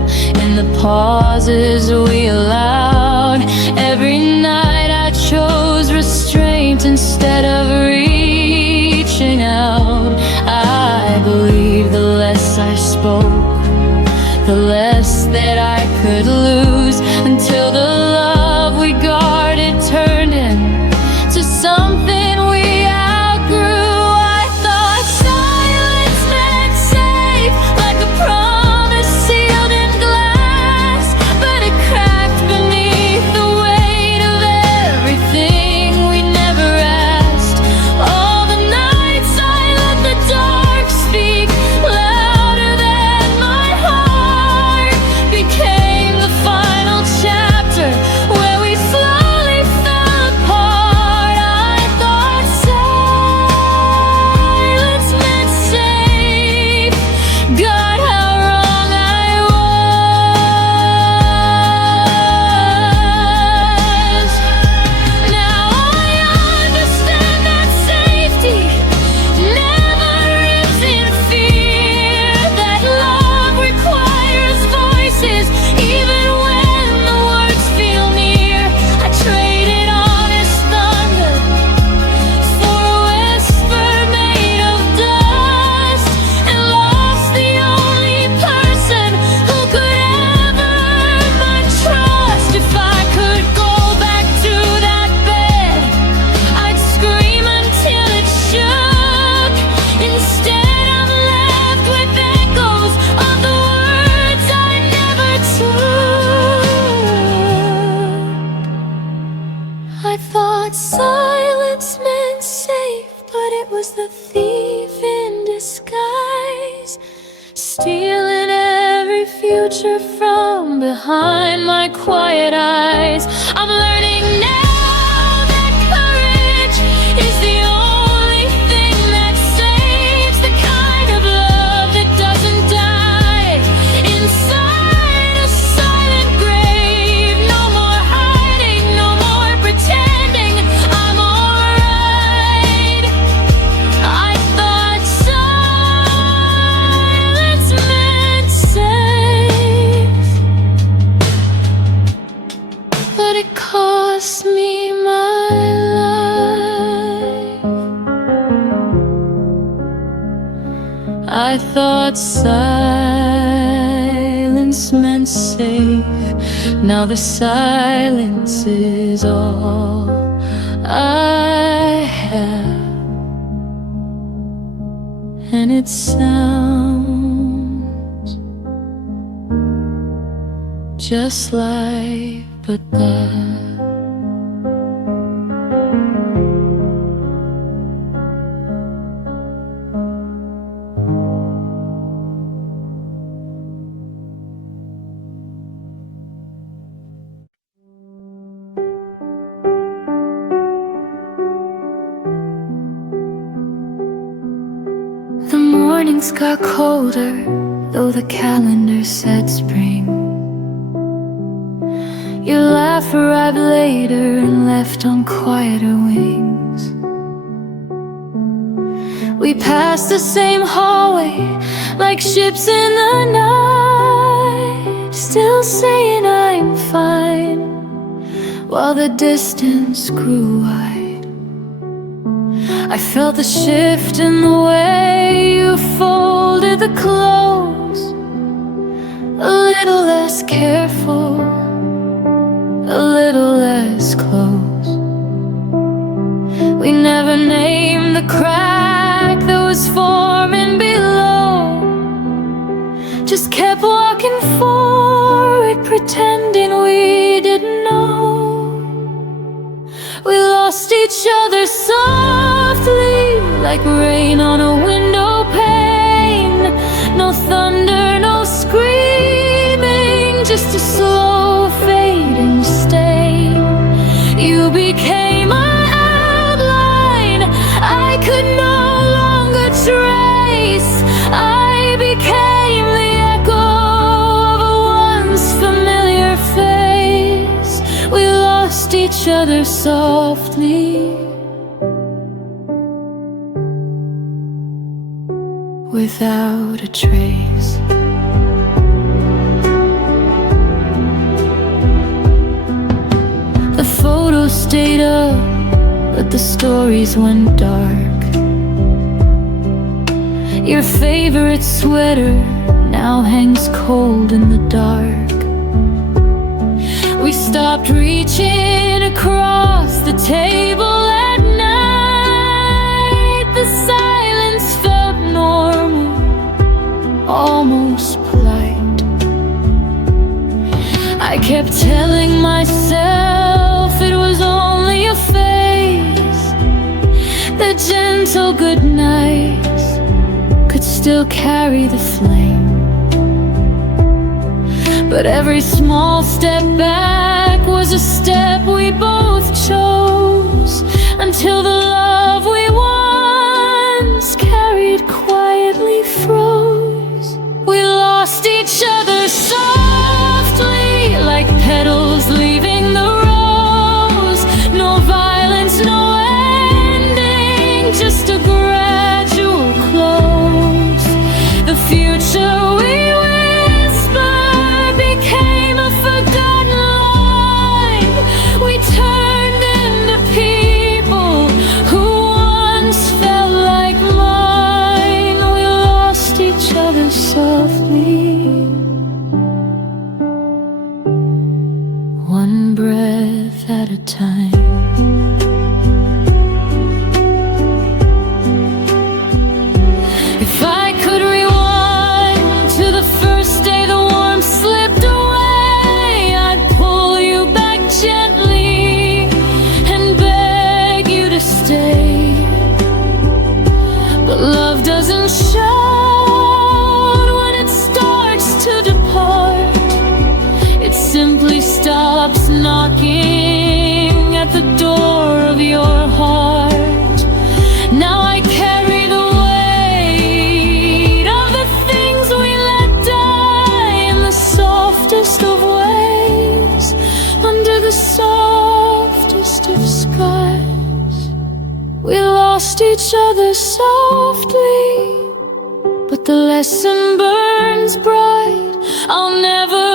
in the pauses we allowed. Every night I chose restraint instead of reaching out. I believed the less I spoke, the less that I could lose, until the love we guarded turned into something we outgrew. I thought silence meant safe, like a promise sealed in glass, but it cracked beneath the weight of everything we never asked. All the nights I let the dark speak louder than my heart became the final chapter where we slowly fell apart. I thought silence meant safe. God, how wrong I was. Now I understand that safety never lives in fear, that love requires voices even when the words feel near. I traded honest thunder for a whisper made of dust, and lost the only person who could ever earn my trust. If I could go back to that bed, I'd scream until it shook. Instead I'm left with echoes of the words I never took. I thought silence meant safe, but it was the thief in disguise, stealing every future from behind my quiet eyes. I'm learning now that courage is the only thing that saves, the kind of love that doesn't die inside a silent grave. No more hiding, no more pretending I'm alright. I thought silence meant safe, but it cost me my life. I thought silence meant safe, now the silence is all I have, and it sounds just like but that. mornings got colder, though the calendar said spring. Your laugh arrived later and left on quieter wings. We passed the same hallway like ships in the night, still saying I'm fine, while the distance grew wide. I felt the shift in the way you folded the clothes, a little less careful, a little less close. We never named the crack that was forming below, just kept walking forward, pretending we didn't know. We lost each other softly, like rain on a window pane. No thunder, no screaming, just a slow fading stain. You became my outline I could no longer trace. I became the echo of a once familiar face. We lost each other softly, without a trace. The photos stayed up, but the stories went dark. Your favorite sweater now hangs cold in the dark. We stopped reaching across the table at night. The silence felt normal, almost polite. I kept telling myself it was only a phase, that gentle good nights could still carry the flame. But every small step back was a step we both chose, until the love we once carried quietly froze. We lost each other softly, like petals leaving the rose. No violence, no ending, just a gradual close. The future we whispered became a forgotten line. We turned into people who once felt like mine. We lost each other softly, one breath at a time. If I could rewind to the first day the warmth slipped away, I'd pull you back gently and beg you to stay. But love doesn't shout when it starts to depart. It simply stops knocking at the door of your heart. Now I carry the weight of the things we let die in the softest of ways, under the softest of skies. We lost each other softly, but the lesson burns bright. I'll never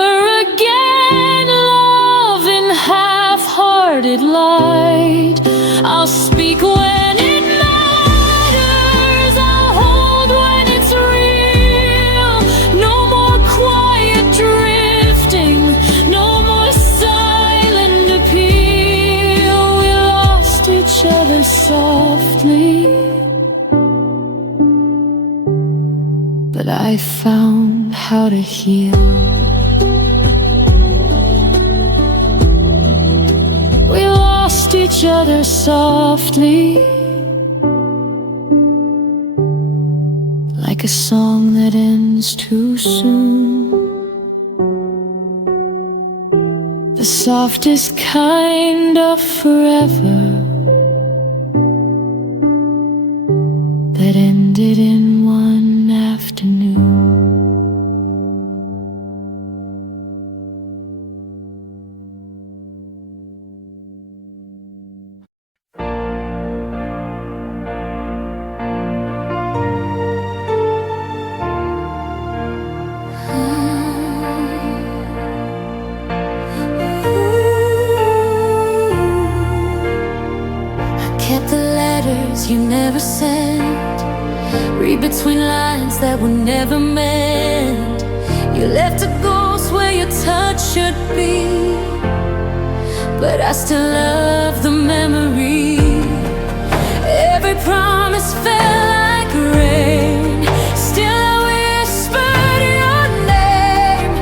again love in half-hearted light. I'll speak when it matters, I'll hold when it's real. No more quiet drifting, no more silent appeal. We lost each other softly, but I found how to heal. We lost each other softly, like a song that ends too soon. The softest kind of forever that ended in one were sent. Read between lines that were never meant. You left a ghost where your touch should be, but I still love the memory. Every promise fell like rain. Still I whispered your name,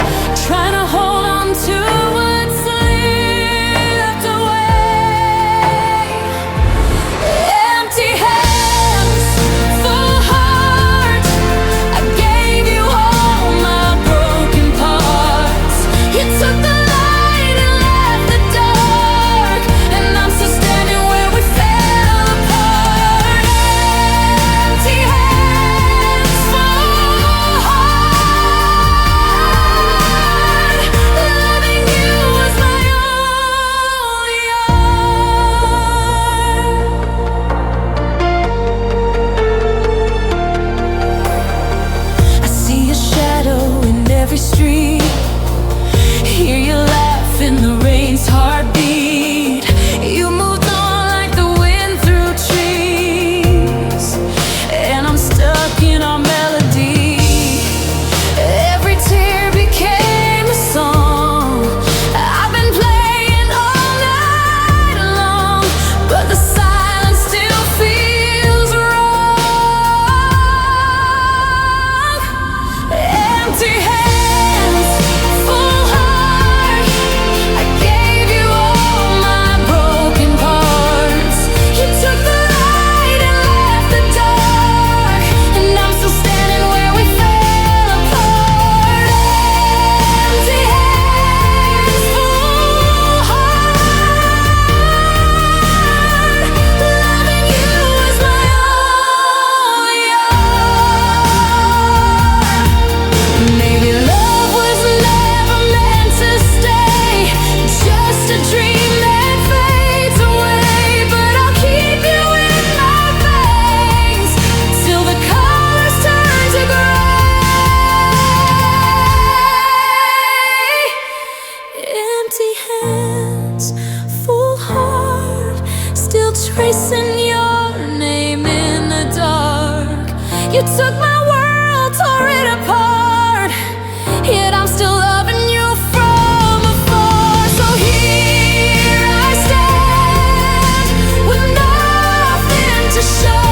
trying to hold on to what slipped away. Empty hands, full heart, I gave you all my broken parts. You took the light and left the dark, and I'm still standing where we fell apart. Empty hands, full heart, loving you was my only art. I see a shadow in every street, hear you laugh in the rain's heartbeat. You moved on like the wind through trees, and I'm stuck in our melody. Every tear became a song. I've been playing all night long, but the silence still feels wrong. Empty hands, full heart, I gave you all my broken parts. You took the light and left the dark, and I'm still standing where we fell apart. Empty hands, full heart, loving you was my only art. Maybe love was never meant to stay, just a dream that fades away. But I'll keep you in my veins till the colors turn to gray. Empty hands, full heart, still tracing your name in the dark. You took my world, tore it apart, yet I'm still loving you from afar. So here I stand with nothing to show,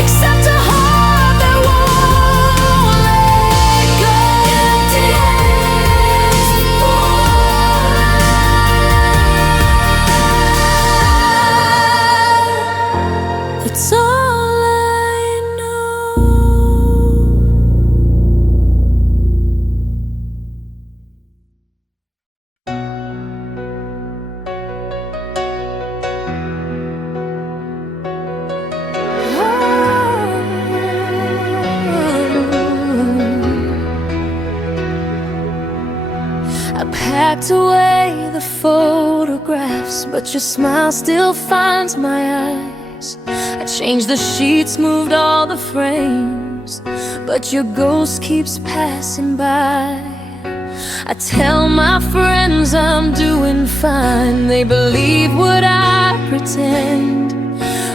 except a heart that won't let go. Empty hands, full heart, that's all I know. I packed away the photographs, but your smile still finds my eyes. I changed the sheets, moved all the frames, but your ghost keeps passing by. I tell my friends I'm doing fine, they believe what I pretend,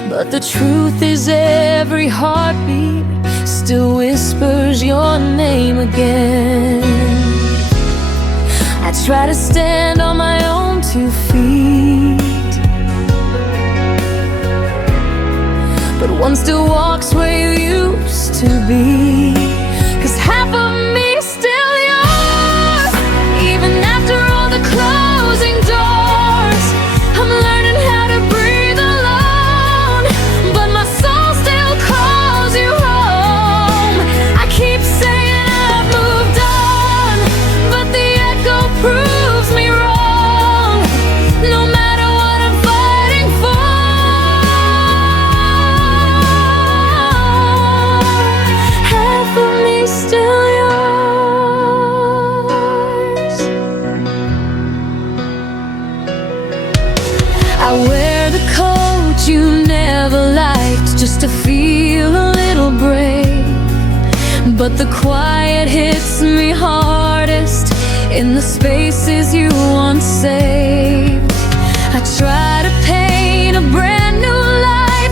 but the truth is every heartbeat still whispers your name again. I try to stand on my own 2 feet, but one still walks where you used to be. 'Cause half of me is still yours, even after all the closing doors. I'm learning how to breathe alone, but my soul still calls you home. I keep saying I've moved on, but the echo proves me wrong. No matter what I'm fighting for, half of me still yours. I wear the coat you never liked just to feel a little brave, but the quiet hits me hardest in the spaces you once saved. I try to paint a brand new life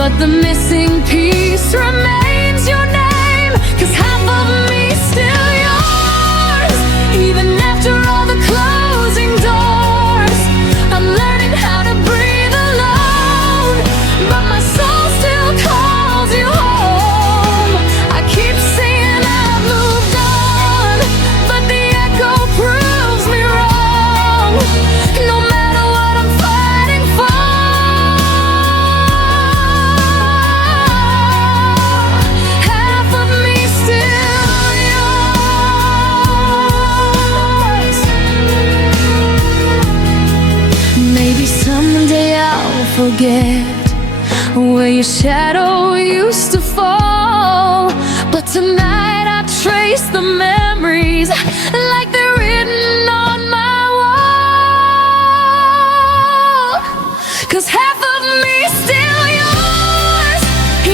but the missing piece remains your name. 'Cause half of me still yours, even after all the closing doors. I'm learning how to breathe alone, but my soul still calls you home. I keep saying I've moved on, but the echo proves me wrong. No matter what I'm fighting for, half of me still yours. Maybe someday I'll forget where your shadow used to fall, but tonight I trace the memories like they're written on my wall. 'Cause half of me still yours,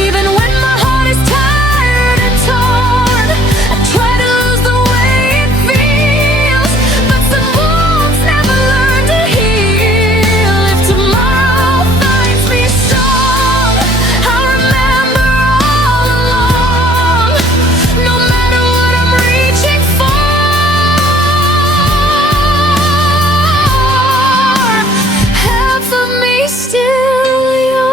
even when my heart is tired and torn. I try to lose the way it feels, but some wounds never learn to heal. If tomorrow finds me strong, I'll remember all along. No matter what I'm reaching for, half of me still yours.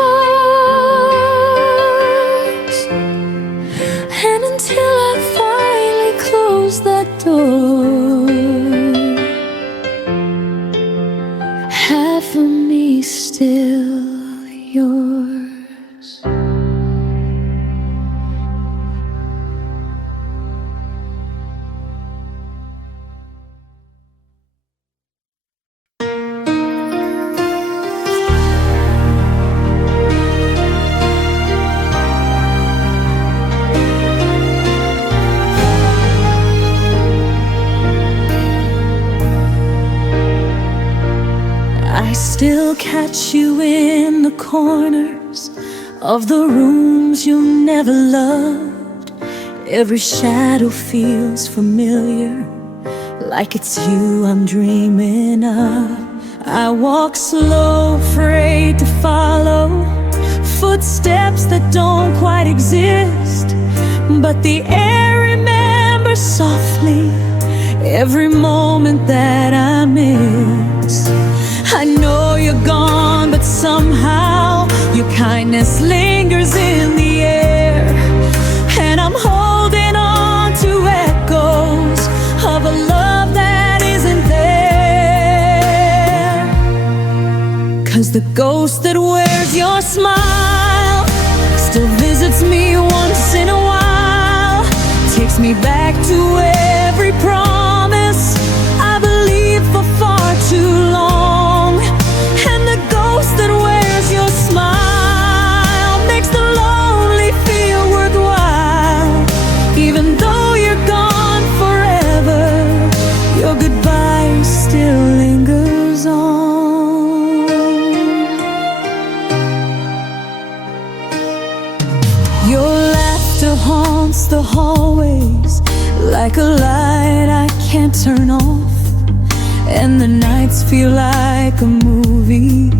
And until I finally close that door, half of me still yours. I still catch you in the corners of the rooms you never loved. Every shadow feels familiar, like it's you I'm dreaming of. I walk slow, afraid to follow footsteps that don't quite exist, but the air remembers softly every moment that I miss. I know you're gone, but somehow your kindness lingers in the air, and I'm holding on to echoes of a love that isn't there. 'Cause the ghost that wears your smile still visits me once in a while, takes me back to every promise I believed for far too long. And the ghost that wears your smile makes the lonely feel worthwhile. Even though you're gone forever, your goodbye still lingers on. Your laughter haunts the hallways like a light I can't turn off, and the nights feel like a movie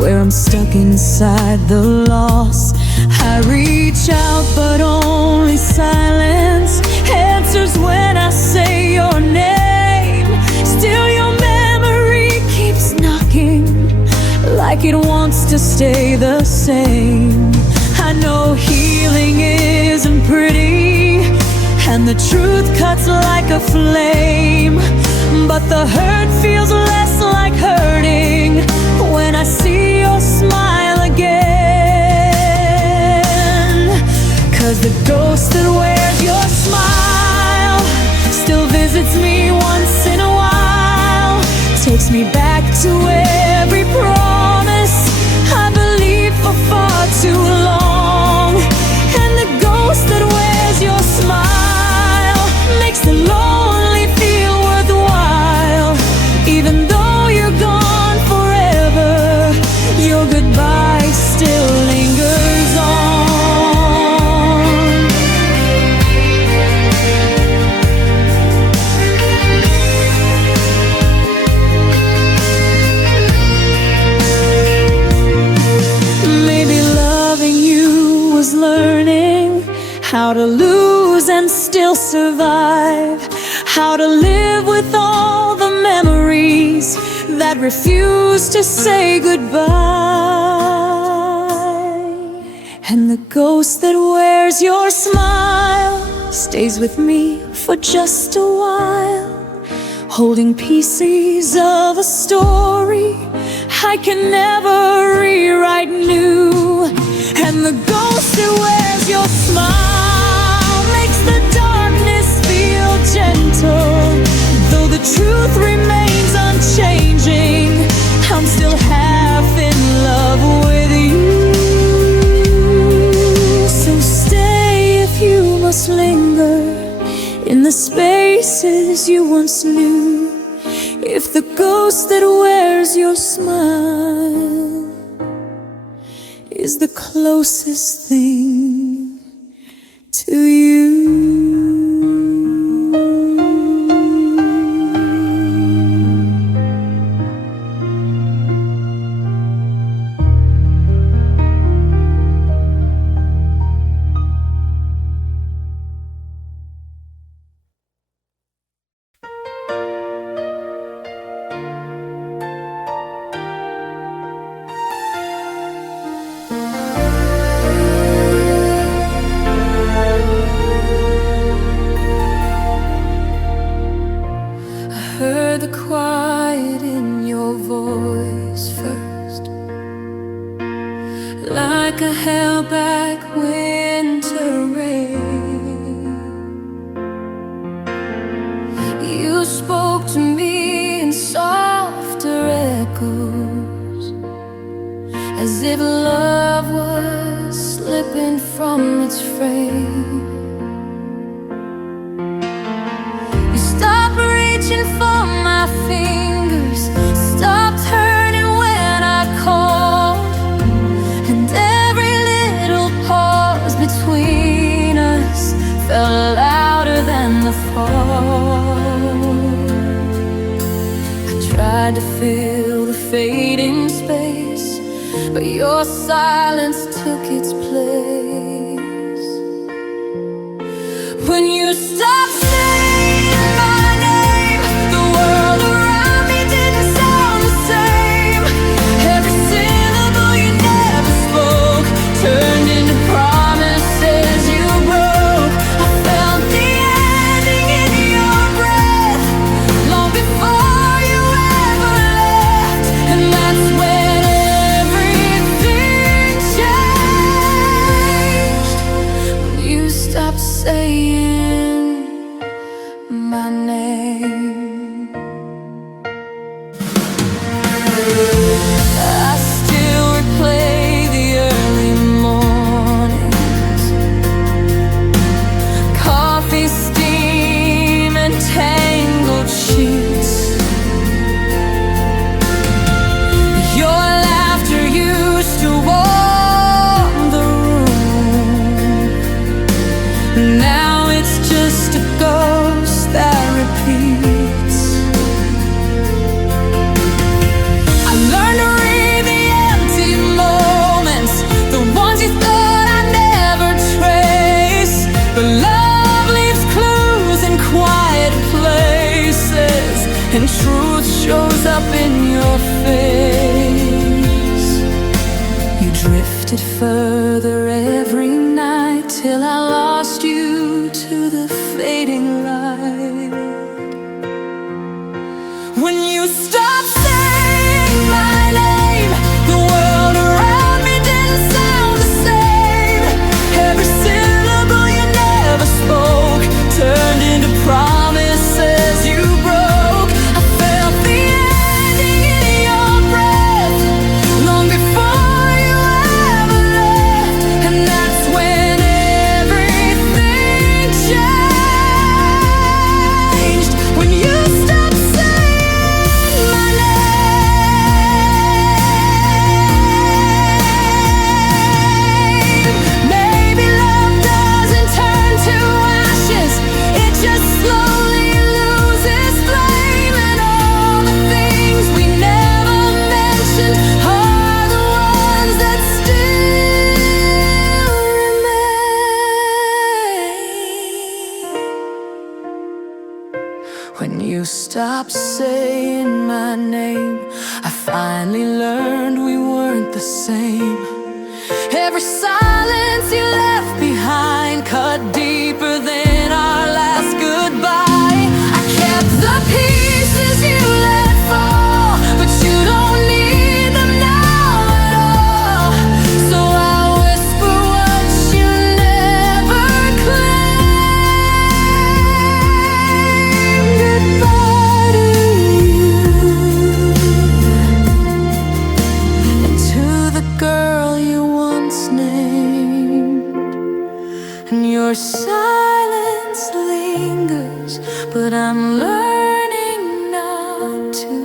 where I'm stuck inside the loss. I reach out, but only silence answers when I say your name. Still your memory keeps knocking like it wants to stay the same. I know healing isn't pretty, and the truth cuts like a flame, but the hurt feels less like hurting when I see your smile again. 'Cause the ghost that wears your smile still visits me once in a while, takes me back to every promise I believed for far too long. And the ghost that wears your smile makes the lonely feel worthwhile. Even though you're gone forever, your goodbye how to lose and still survive, how to live with all the memories that refuse to say goodbye. And the ghost that wears your smile stays with me for just a while, holding pieces of a story I can never rewrite new. And the ghost that wears your smile makes the darkness feel gentle. Though the truth remains unchanging, I'm still half in love with you. So stay if you must linger in the spaces you once knew. If the ghost that wears your smile is the closest thing to you. Heard the quiet in your voice first, like a held back winter rain. You spoke to me in softer echoes, as if love was slipping from its frame. Reaching for my fingers, stopped hurting when I called, and every little pause between us felt louder than the fall. I tried to fill the fading space, but your silence took its place. When you stopped saying my name, the world around me didn't sound the same. Every syllable you never spoke turned into promises you broke. I felt the ending in your breath long before you ever left. And that's when everything changed. When you stopped saying my name. I still replay the early mornings, coffee steam and tangled sheets. Your laughter used to warm the room. Now it's just a ghost that repeats. I learned to read the empty moments, the ones you thought I'd never trace. But love leaves clues in quiet places, and truth shows up in your face. You drifted further every night till I lost you to the fading light. When you stopped saying my name, the world around me didn't sound the same. Every syllable you never spoke turned into promises you broke. I felt the ending in your breath long before you ever left. And that's when everything changed. stop saying my name. I finally learned we weren't the same. Every silence you left behind cut deeper than our last goodbye. I kept the pieces you let fall, but you don't need them now at all. So I whisper what you never claimed. Goodbye to you, and to the girl you once named. And your silence lingers, but I'm learning not to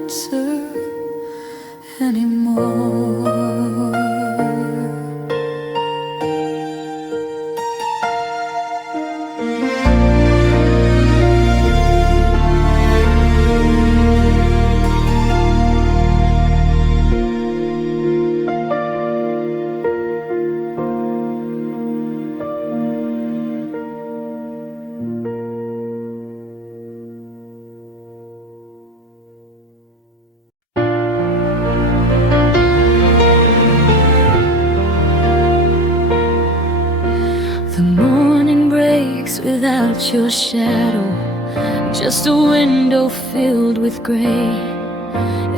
answer anymore. The morning breaks without your shadow, just a window filled with gray.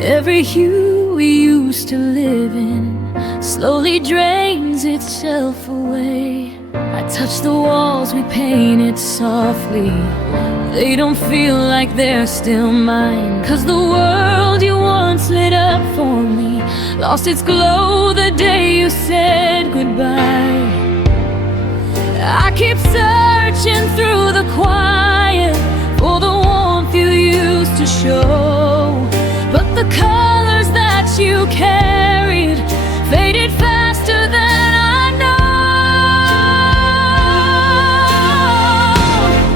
Every hue we used to live in slowly drains itself away. I touch the walls we painted softly. They don't feel like they're still mine, 'cause the world you once lit up for me lost its glow the day you said goodbye. I keep searching through the quiet for the warmth you used to show, but the colors that you carried faded faster than I know.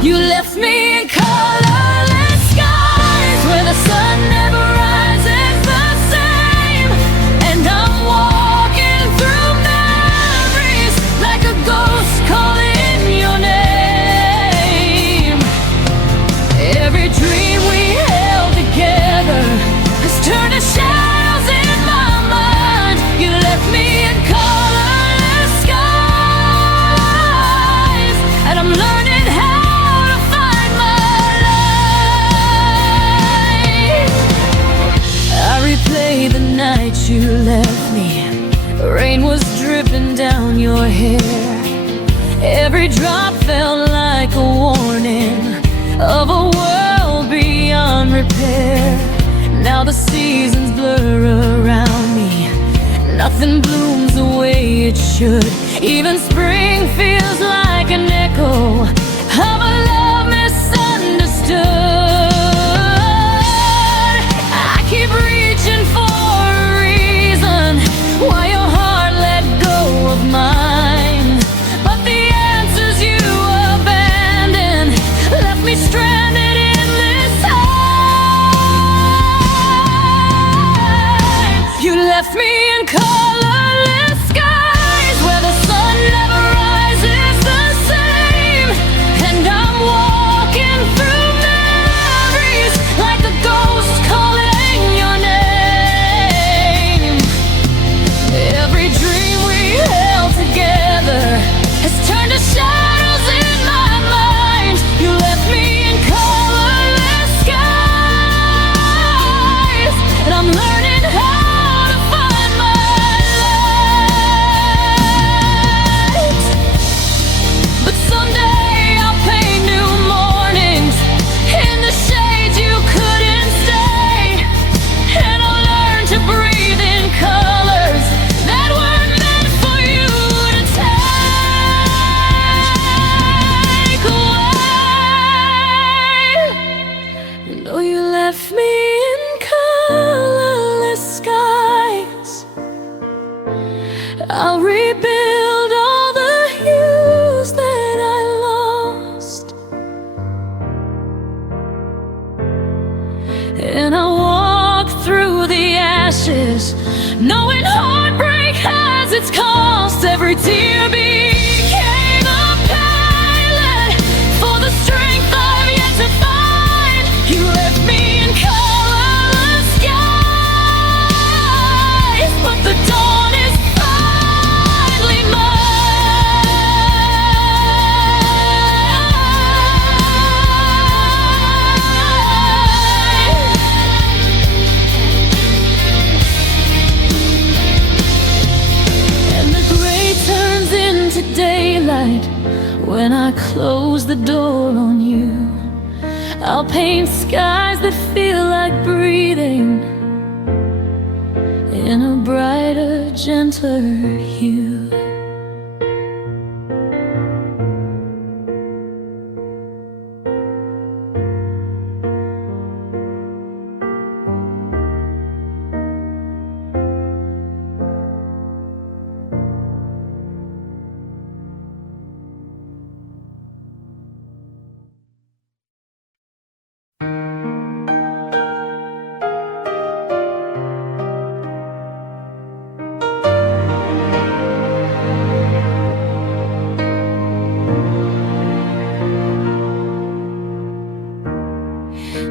You left me in colorless skies where the sun never rises the same, and I'm walking through memories like a ghost calling your name. Every dream we held together has turned to shadows in my mind. You left me in colorless skies, and I'm learning how to find my light. I replay the night you left me. Rain was dripping down your hair. Every drop felt like a warning of a world beyond repair. Now the seasons blur around me. Nothing blooms the way it should. Even spring feels like an echo of a love misunderstood. I keep reaching for a reason why your heart let go of mine, but the answers you abandoned left me stranded in this time. You left me in colorless skies where the sun never rises the same, and I'm walking through memories like a ghost calling your name. Every dream we held together has turned to shadows in my mind. You left me in colorless skies, and I'm learning how to find my light. But someday I'll paint new mornings in the shades you couldn't stay, and I'll learn to breathe in colors that weren't meant for you to take away. And though you left me in colorless skies, I'll rebuild all the hues that I lost, and I'll walk through the ashes, knowing heartbreak has its cost. Every tear became a pilot for the strength I've yet to night when I close the door on you. I'll paint skies that feel like breathing in a brighter, gentler hue.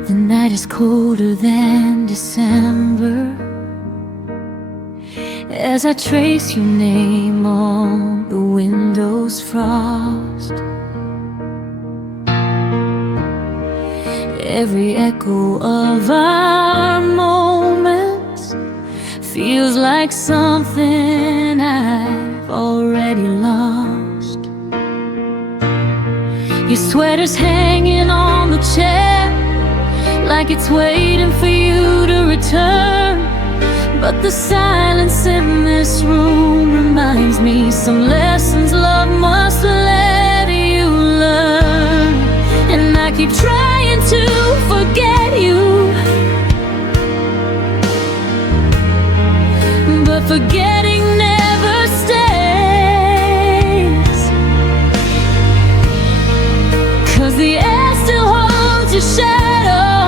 The night is colder than December as I trace your name on the window's frost. Every echo of our moments feels like something I've already lost. Your sweater's hanging on the chair like it's waiting for you to return. But the silence in this room reminds me some lessons love must let you learn. And I keep trying to forget you, but forgetting never stays, 'cause the air still holds your shadow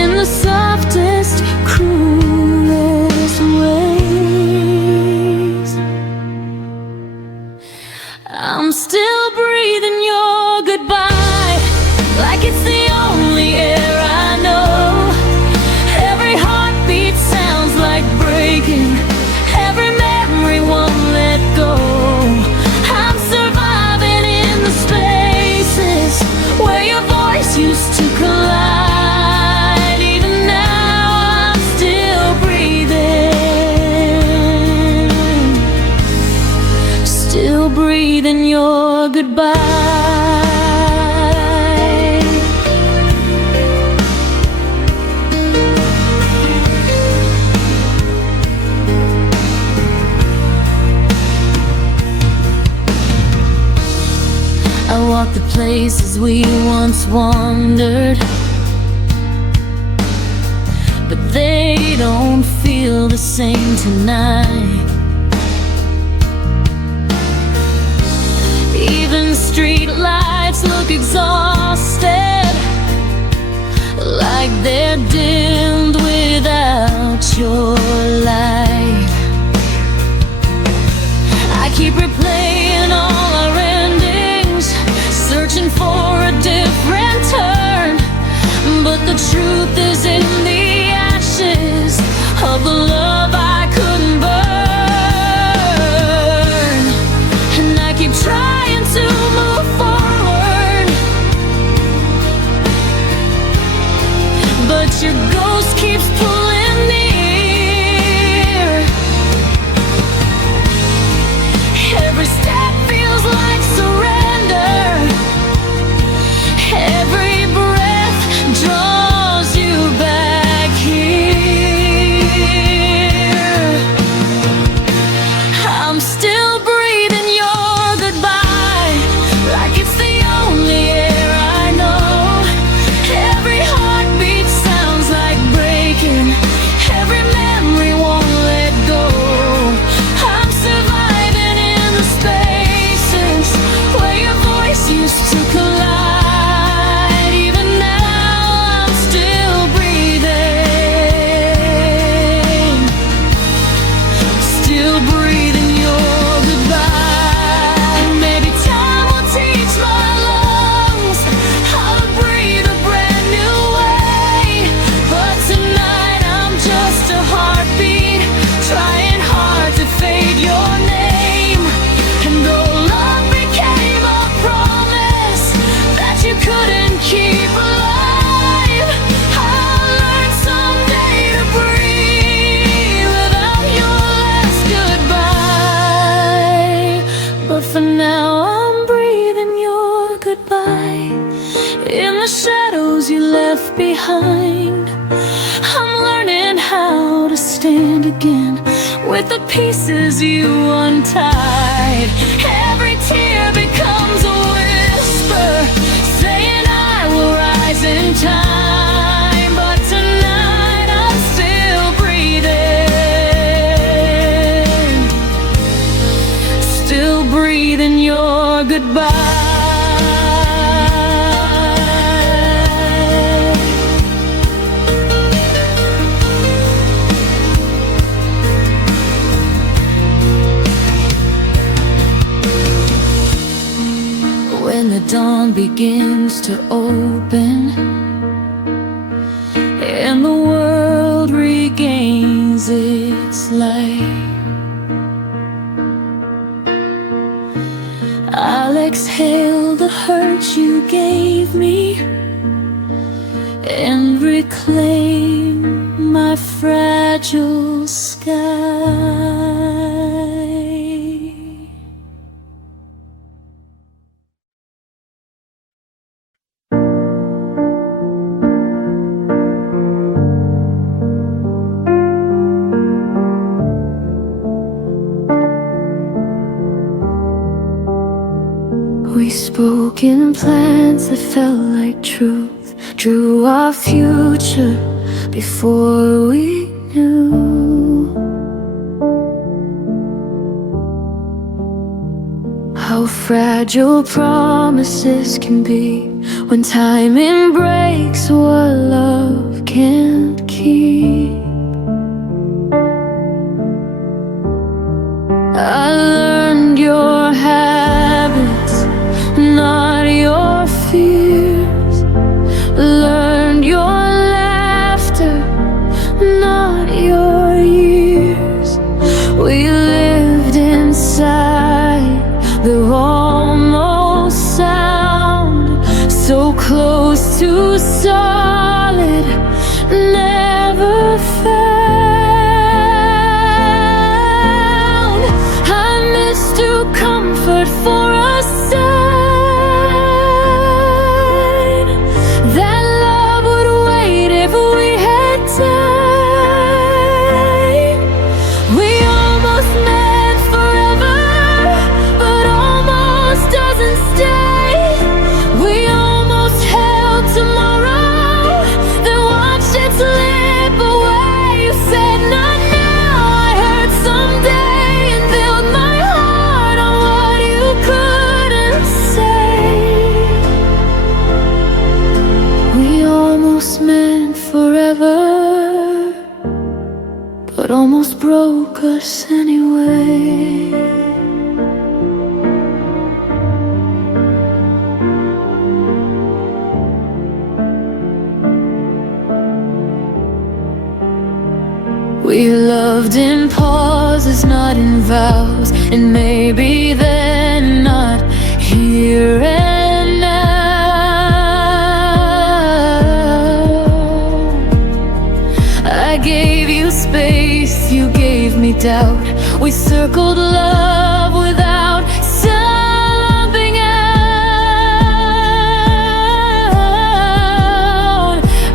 in the softest, cruelest ways. I'm still breathing your goodbye like it's the only air I know. Every heartbeat sounds like breaking, every memory won't let go. I'm surviving in the spaces where your voice used to collide. Even now I'm still breathing, still breathing your goodbye. I walk the places we once wandered, but they don't feel the same tonight. Even street lights look exhausted, like they're dimmed without your light. I keep replaying all our endings, searching for a different turn, but the truth is in the ashes of the love I couldn't burn. And I keep trying to move forward, but your ghost keeps pulling me again with the pieces you untied. Every tear becomes a whisper saying I will rise in time, but tonight I'm still breathing your goodbye. When the dawn begins to open and the world regains its light, I'll exhale the hurt you gave me and reclaim my fragile sky. We spoke in plans that felt like truth, drew our future before we knew how fragile promises can be when timing breaks what love can't keep. I learned your habits, not your fears. Learned your laughter, not your years. We lived inside the almost sound, so close to solid, never found. I missed to comfort for a sign that love would wait if we had time. We almost met forever, but almost doesn't stay. We almost held tomorrow, then watched it slip away. You said not now, I heard someday, and built my heart on what you couldn't say. We almost meant forever, but almost broke us anyway. We loved in pauses, not in vows, and maybe then not here and now. I gave you space, you gave me doubt. We circled love without something out.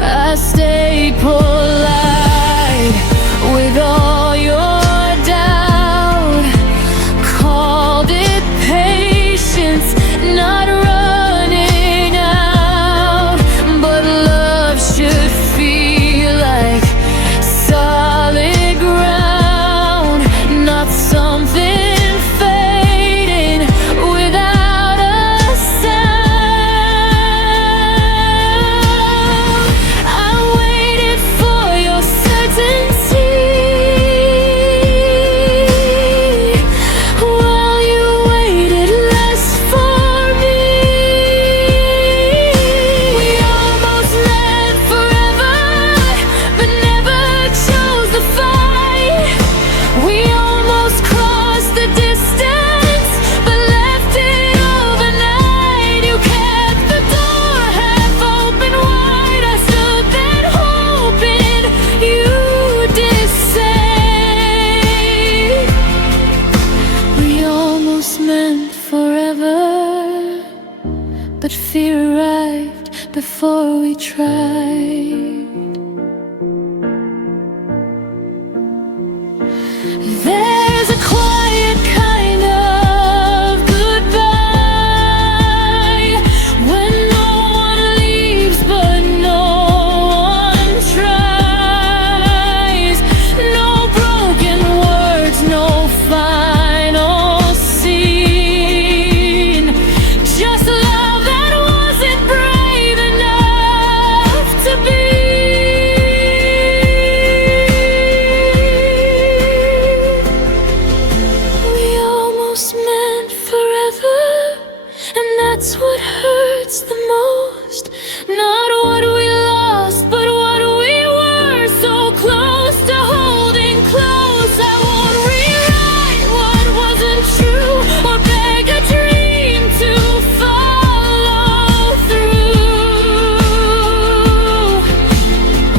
I stayed polite with all your doubt, called it patience, not running out. But love should feel like solid ground, not something There's a quiet kind of goodbye when no one leaves but no one tries. No broken words, no final scene. Just love that wasn't brave enough to be. We almost meant forever, and that's what hurts the most. Not what we lost, but what we were. So close to holding close. I won't rewrite what wasn't true or beg a dream to follow through.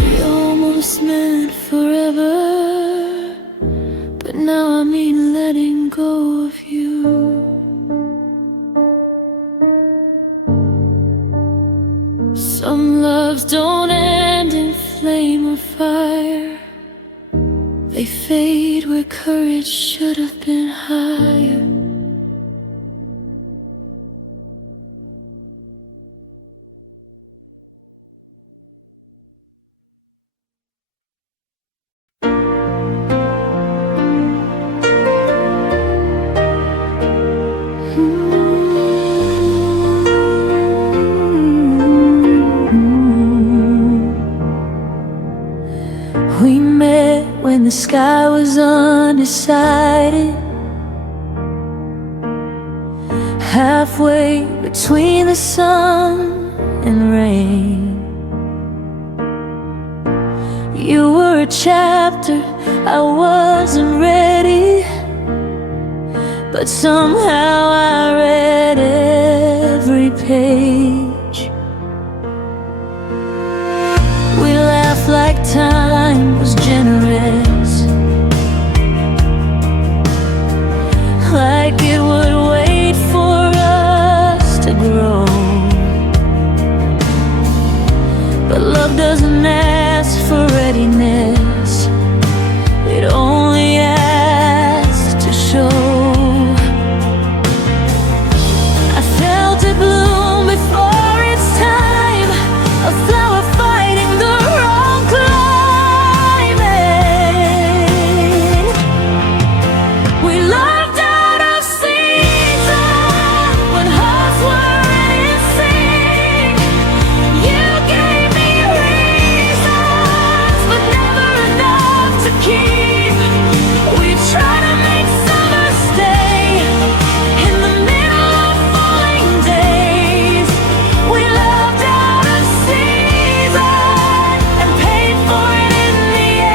We almost meant forever, but now I mean letting go of you. Some loves don't end in flame or fire. They fade where courage should have been higher. We met when the sky was undecided, halfway between the sun and rain. You were a chapter I wasn't ready, but somehow I read every page. We laughed like time was generous, like it would wait for us to grow. But love doesn't ask for readiness, it only asks to show. I felt it bloom before its time, a flower fighting the wrong climate. We loved out of season when hearts were in sync. You gave me reasons, but never enough to keep. We tried to make summer stay in the middle of falling days. We loved out of season and paid for it in the end.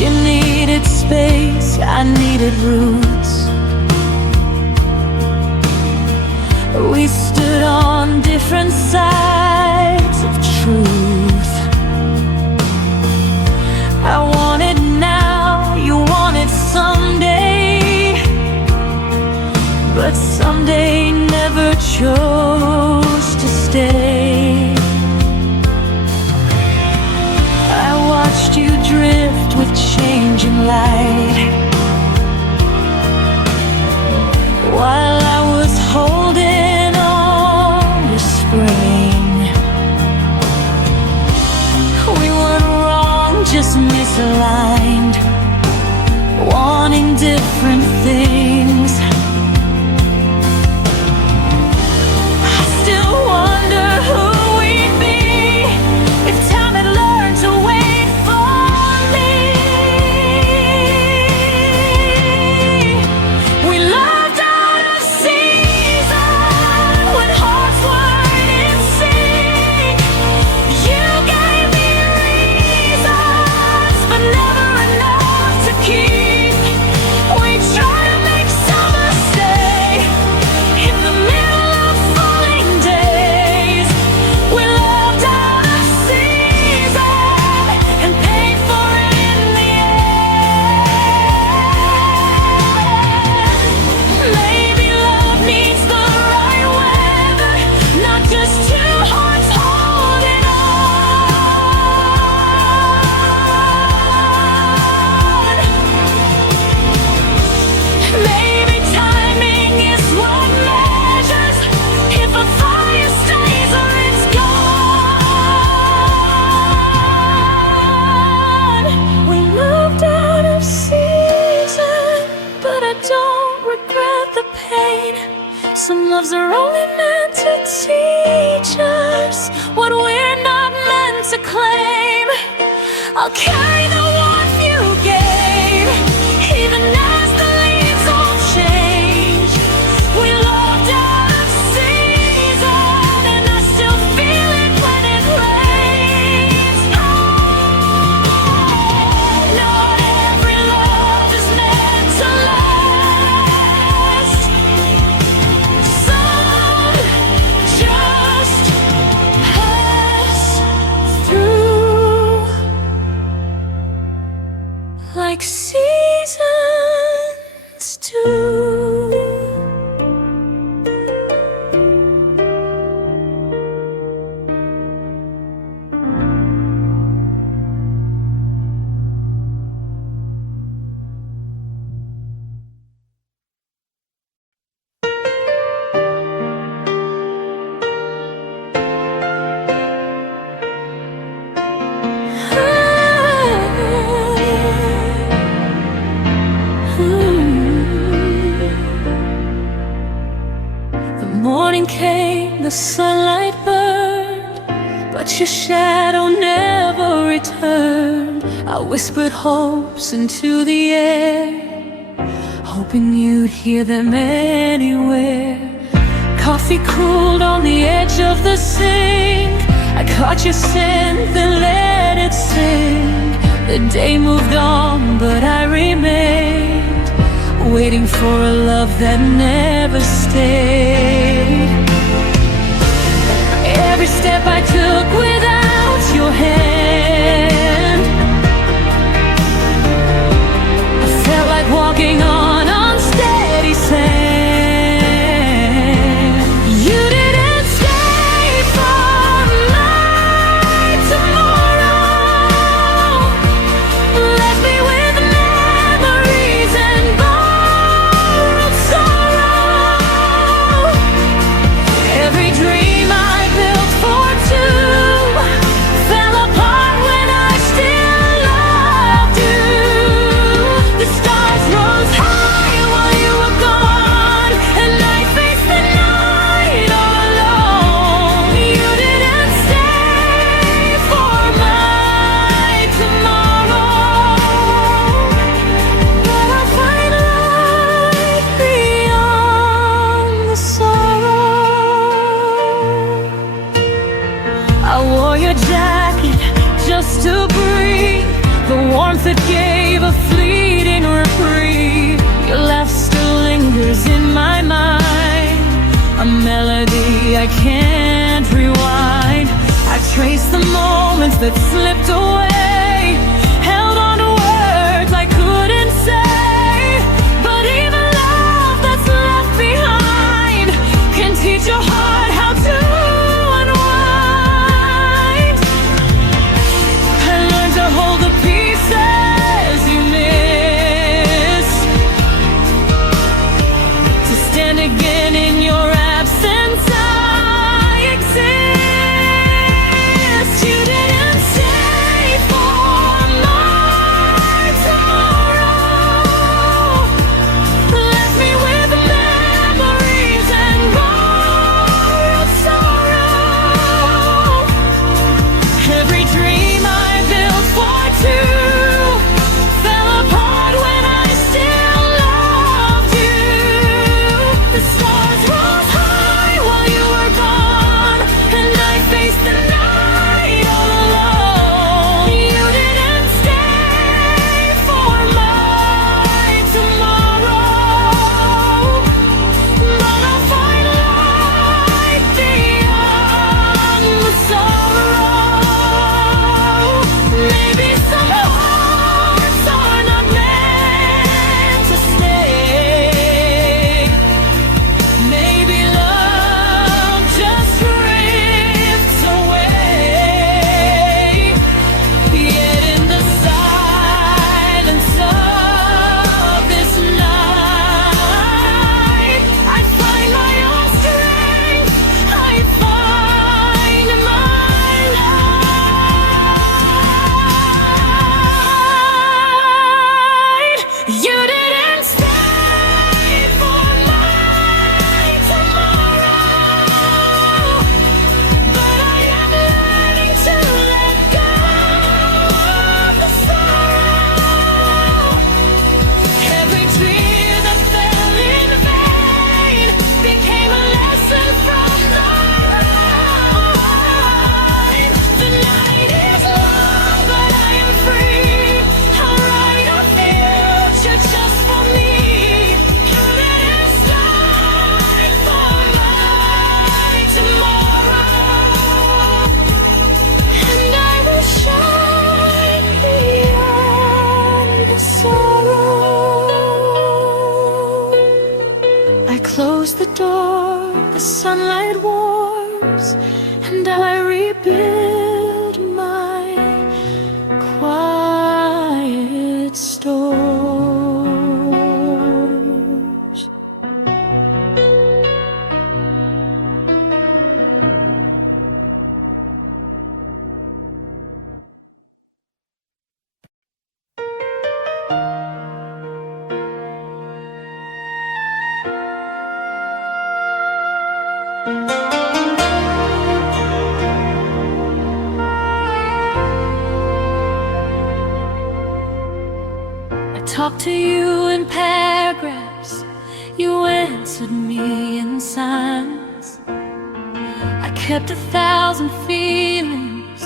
You needed space, I needed roots. We stood on different sides of truth. I wanted now, you wanted someday, but someday never chose to stay. I watched you drift with changing light, while I was holding on to spring. We weren't wrong, just misaligned, wanting different things. I still wonder who we'd be if time had learned to wait for me. We loved out of season when hearts weren't in sync. You gave me reasons, but never Some loves are only meant to teach us what we're not meant to claim. I'll carry the warmth you gave, even as the leaves all change. We loved out of season, and I still feel it when it rains. Not every love is meant to last. Some just pass through, like seasons do. The morning came, the sunlight burned, but your shadow never returned. I whispered hopes into the air, hoping you'd hear them anywhere. Coffee cooled on the edge of the sink, I caught your scent, then let it sink. The day moved on, but I remained, waiting for a love that never stayed. Every step I took without your hand, I felt like walking on unsteady sand. You didn't stay for my tomorrow, left me with memories and borrowed sorrow. Every dream I built for two fell apart when I still loved you. The stars rose high while you were gone, and I faced the night all alone. You didn't stay for my tomorrow, but I'll find light beyond the sorrow. I wore your jacket just to breathe, the warmth it gave a fleeting reprieve. Your laugh still lingers in my mind, a melody I can't rewind. I trace the moments that slipped away, held on to words I couldn't say. But even love that's left behind can teach your heart how to unwind. I learned to hold the pieces you missed, to stand again in your absence. I exist. You didn't stay for the door, the sunlight warms, and I rebuild my quiet stores. I talked to you in paragraphs, you answered me in signs. I kept 1,000 feelings,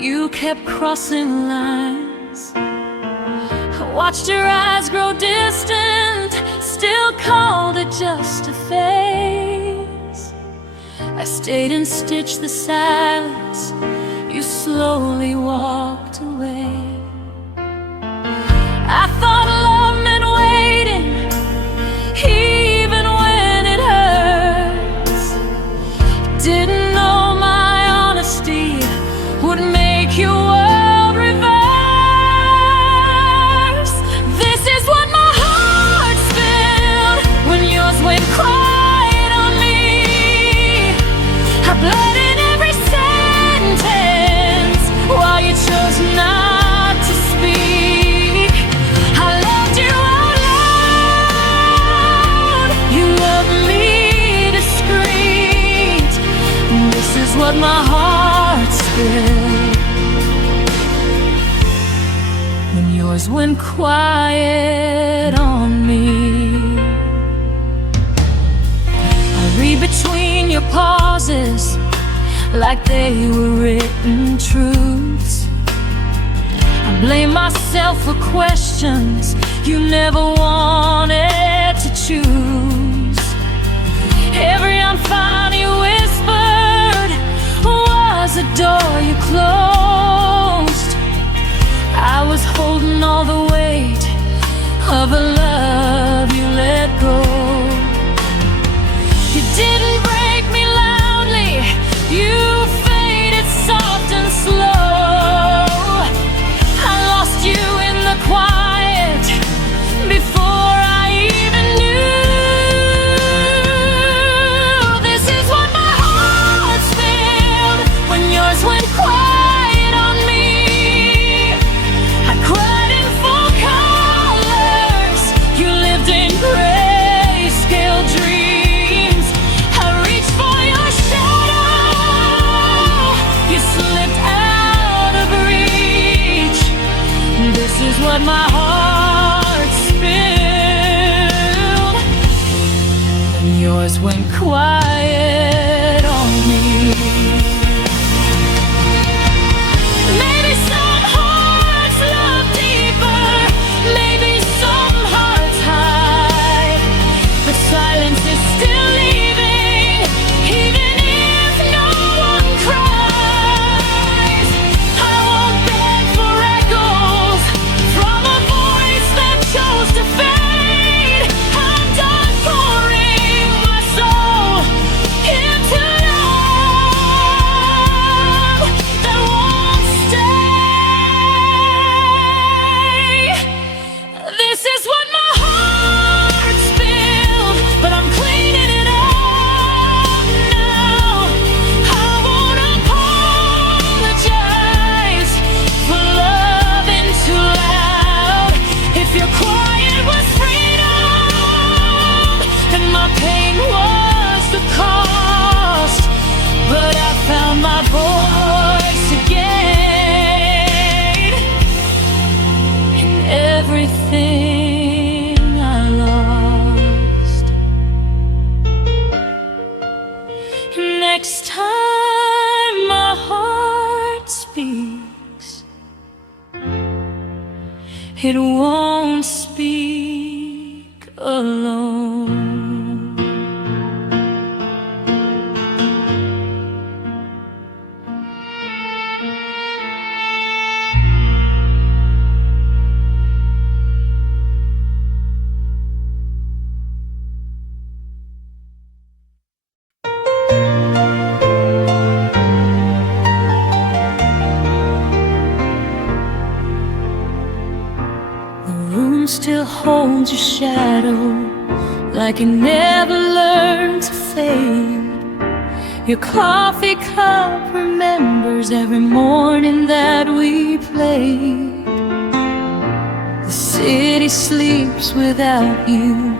you kept crossing lines. I watched your eyes grow distant, still called it just a phase. I stayed and stitched the silence, you slowly walked away. I thought love meant waiting, even when it hurts. Didn't know my honesty would make your world reverse. This is what my heart felt when yours went quiet on me. I bled in every sentence while you chose not to speak. I loved you out loud, you loved me discreet. This is what my heart spilled when yours went quiet on me. I read between your pauses like they were written truths. I blame myself for questions you never wanted to choose. Every I'm fine you whispered was a door you closed. I was holding all the weight of a love you let go. You didn't break me loudly, you faded soft and slow. I lost you in the quiet before I even knew. This is what my heart felt when yours went quiet on me. I cried in full colors, you lived in grayscale dreams. I reached for your shadow, you slipped out of reach. This is what my heart spilled when yours went quiet on me. Maybe some hearts love deeper, maybe some hearts hide, but silence is still leaving, even if no one cries. I won't beg for echoes from a voice that chose to fade. I'm done pouring my soul into love that won't stay. This is what my heart spilled, but I'm cleaning it up now. I won't apologize for loving too loud. If your quiet was freedom, then my pain was the cost. But I found my voice again in everything I lost. Next time my heart speaks, it won't speak alone. still holds your shadow, like it never learned to fade. Your coffee cup remembers every morning that we played. The city sleeps without you,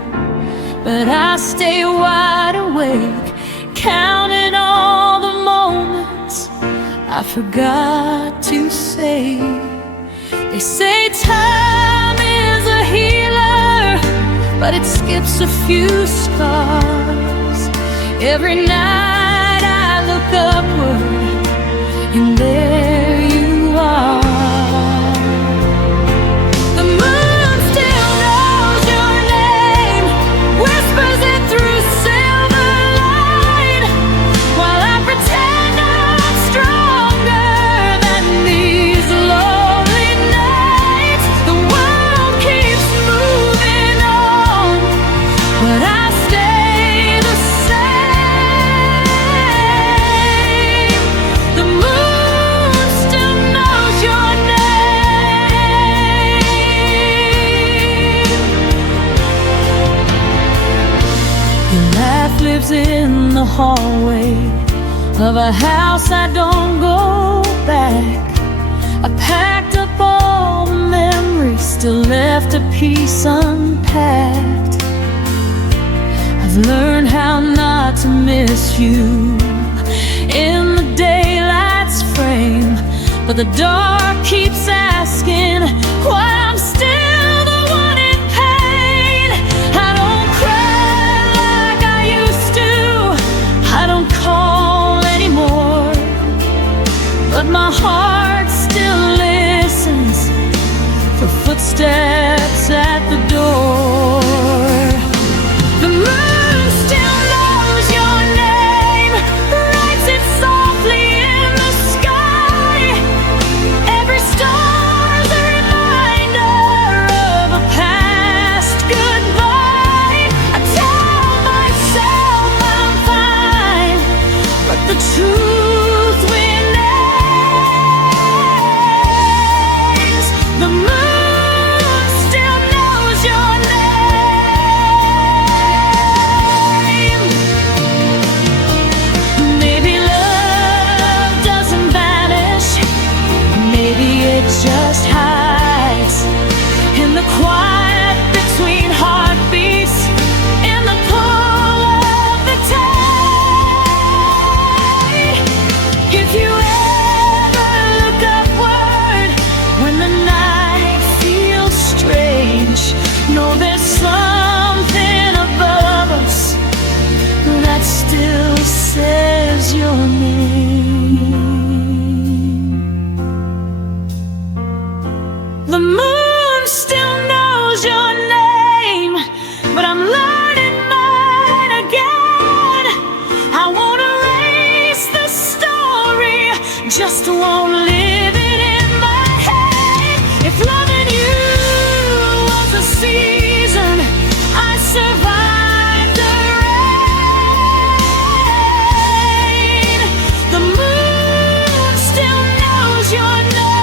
but I stay wide awake, counting all the moments I forgot to say. They say time is a healer, but it skips a few scars. Every night I look upward, and there you are. The moon still knows your name, whispers it through silver light, while I pretend I'm stronger than these lonely nights. The world keeps moving on, but I stay the same. The moon still knows your name. Your laugh lives in the hallway of a house I don't go back. I packed up all the memories, still left a piece unpacked. I've learned how not to miss you in the daylight's frame, but the dark keeps asking why I'm still the one in pain. I don't cry like I used to, I don't call anymore, but my heart still listens for footsteps at the door. The moon still knows your name, writes it softly in the sky. Every star's a reminder of a past goodbye. I tell myself I'm fine, but the truth remains. The moon still knows your name. Maybe love doesn't vanish, maybe it just hides in the quiet between heartbeats, in the pull of the tide. If you ever look upward when the night feels strange, know there's something above us that still says your name. The moon still knows your name, but I'm learning mine again. I won't erase the story, just won't live it in my head. If loving you was a season, I survived the rain. The moon still knows your name,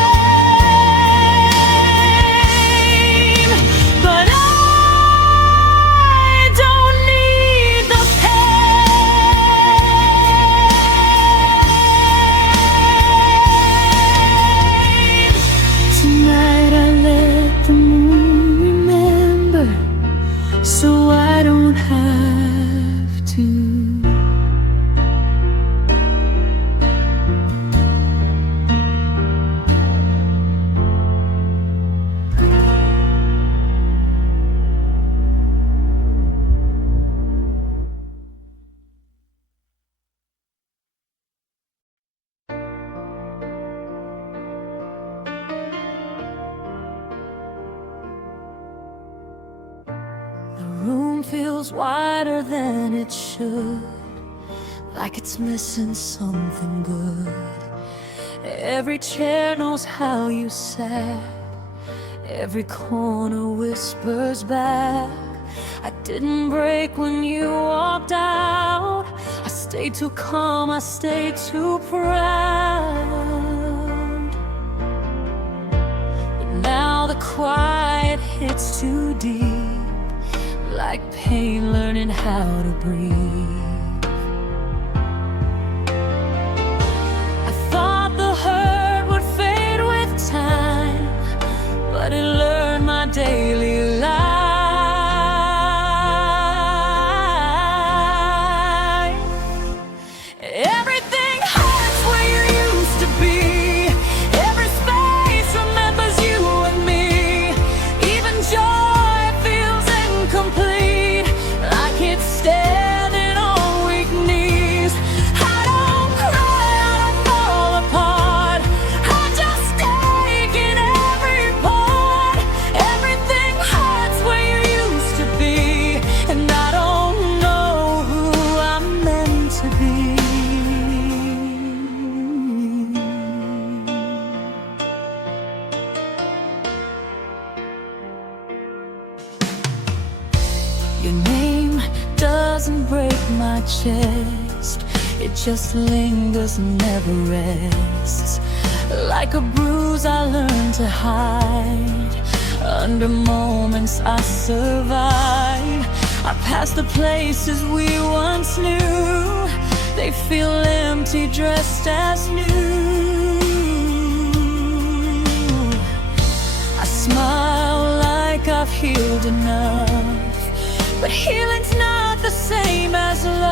but I don't need the pain. Tonight I let the moon remember, so I don't have to. The room feels wider than it should, like it's missing something good. Every chair knows how you sat, every corner whispers back. I didn't break when you walked out, I stayed too calm, I stayed too proud. But now the the quiet hits too deep, like pain learning how to breathe. I thought the hurt would fade with time, but it learned my daily life. Everything hurts where you used to be. Every space remembers you and me. Even joy feels incomplete, like it's standing on weak knees. I don't cry, I don't fall apart, I just take in every part. Everything hurts where you used to be, and I don't know who I'm meant to be. Your name doesn't break my chest, it just lingers and never rests. Like a bruise I learned to hide under moments I survive. I pass the places we once knew, they feel empty dressed as new. I smile like I've healed enough, but healing's not the same as love.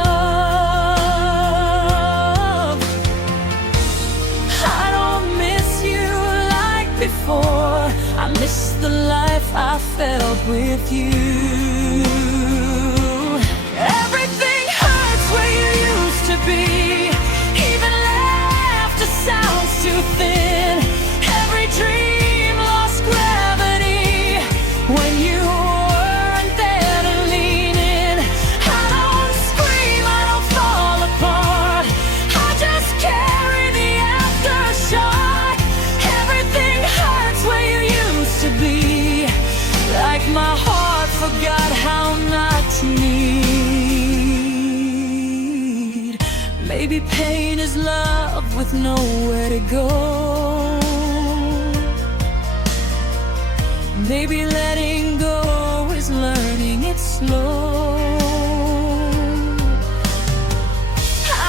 I don't miss you like before, I miss the life I felt with you. Everything hurts where you used to be, even laughter sounds too thin. Every dream lost gravity when you weren't there to lean in. I don't scream, I don't fall apart, I just carry the aftershock. Everything hurts where you used to be, like my heart forgot how not to need. Maybe pain is love with nowhere to go. Maybe letting go is learning it slow.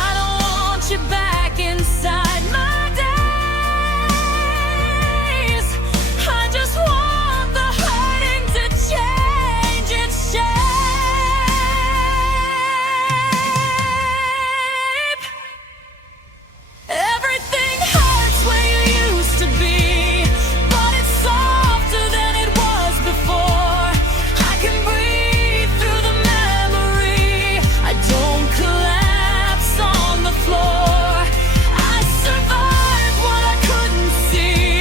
I don't want you back inside my days, I just want the hurting to change its shape. Everything hurts where you used to be, but it's softer than it was before. I can breathe through the memory, I don't collapse on the floor. I survived what I couldn't see,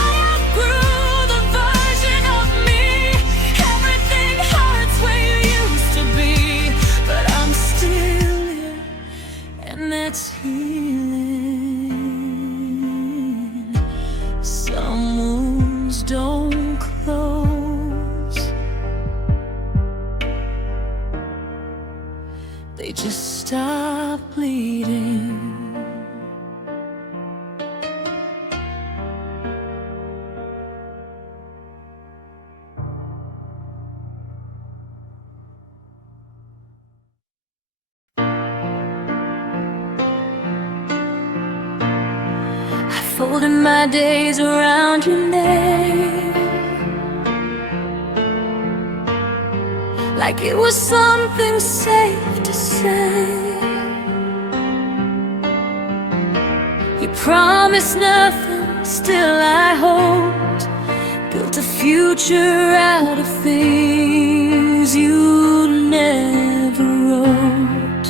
I outgrew the version of me. Everything hurts where you used to be, but I'm still here, and that's healing. Some wounds don't close, they just stop bleeding. I folded my days around your name, like it was something safe to say. You promised nothing, still I hoped, built a future out of things you never wrote.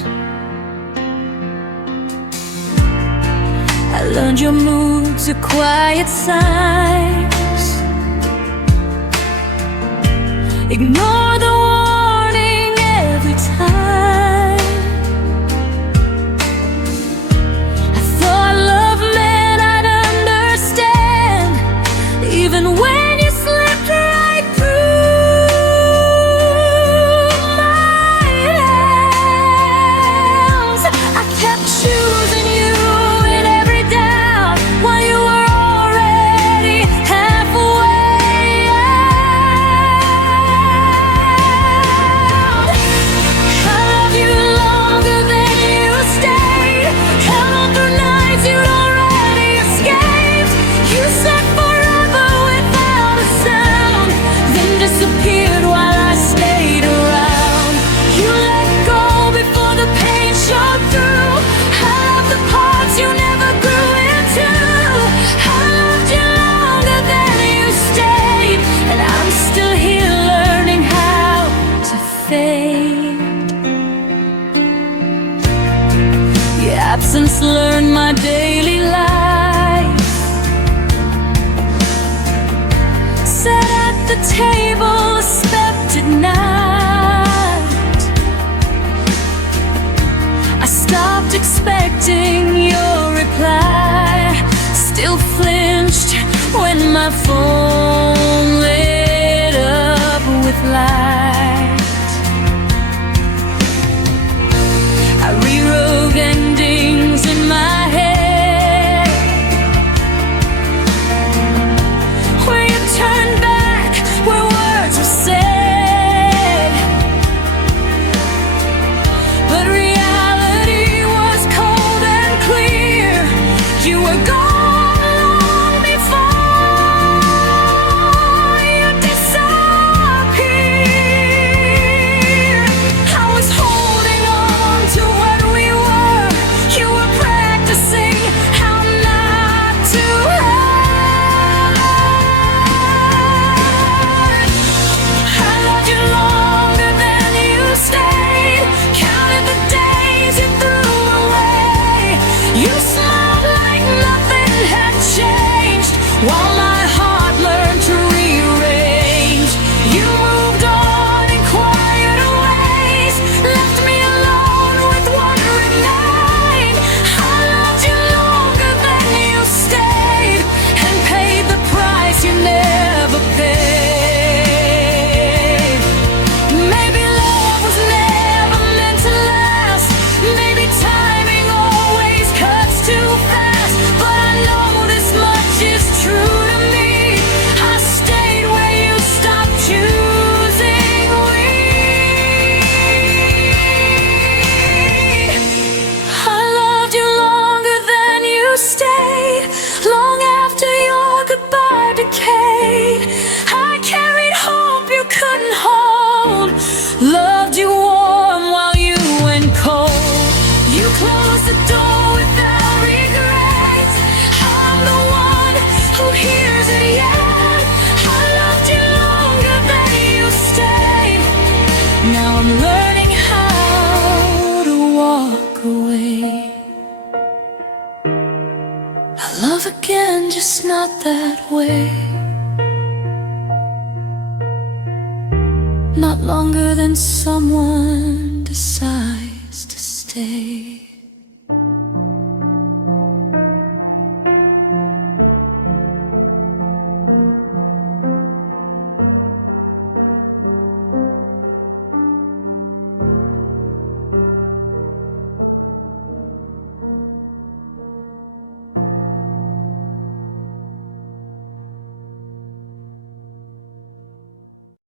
I learned your moods are quiet signs, ignore the warning every time. I thought love meant I'd understand, even when you slipped right through my hands. I kept choosing you in every doubt, while you were already halfway Absence learned my daily life. Sat at the table, expected night. I stopped expecting your reply. Still flinched when my phone lit up with light. I rewrote endings in my head, where you turned back, where words were said. But reality was cold and clear. You were gone. While my heart learned to rearrange, you moved on in quieter ways, left me alone with what remained. I loved you longer than you stayed, and paid the price you never paid. Maybe love was never meant to last. Maybe timing always cuts too fast. But I know this much is true to me. I stayed where you stopped choosing we. I loved you longer than you stayed, long after your goodbye decayed. I carried hope you couldn't hold, loved you warm while you went cold. You closed the door without regret. I'm the one who hears it yet. I loved you longer than you stayed. Now I'm learning how to walk away. I love again, just not that way. Not longer than someone decides to stay.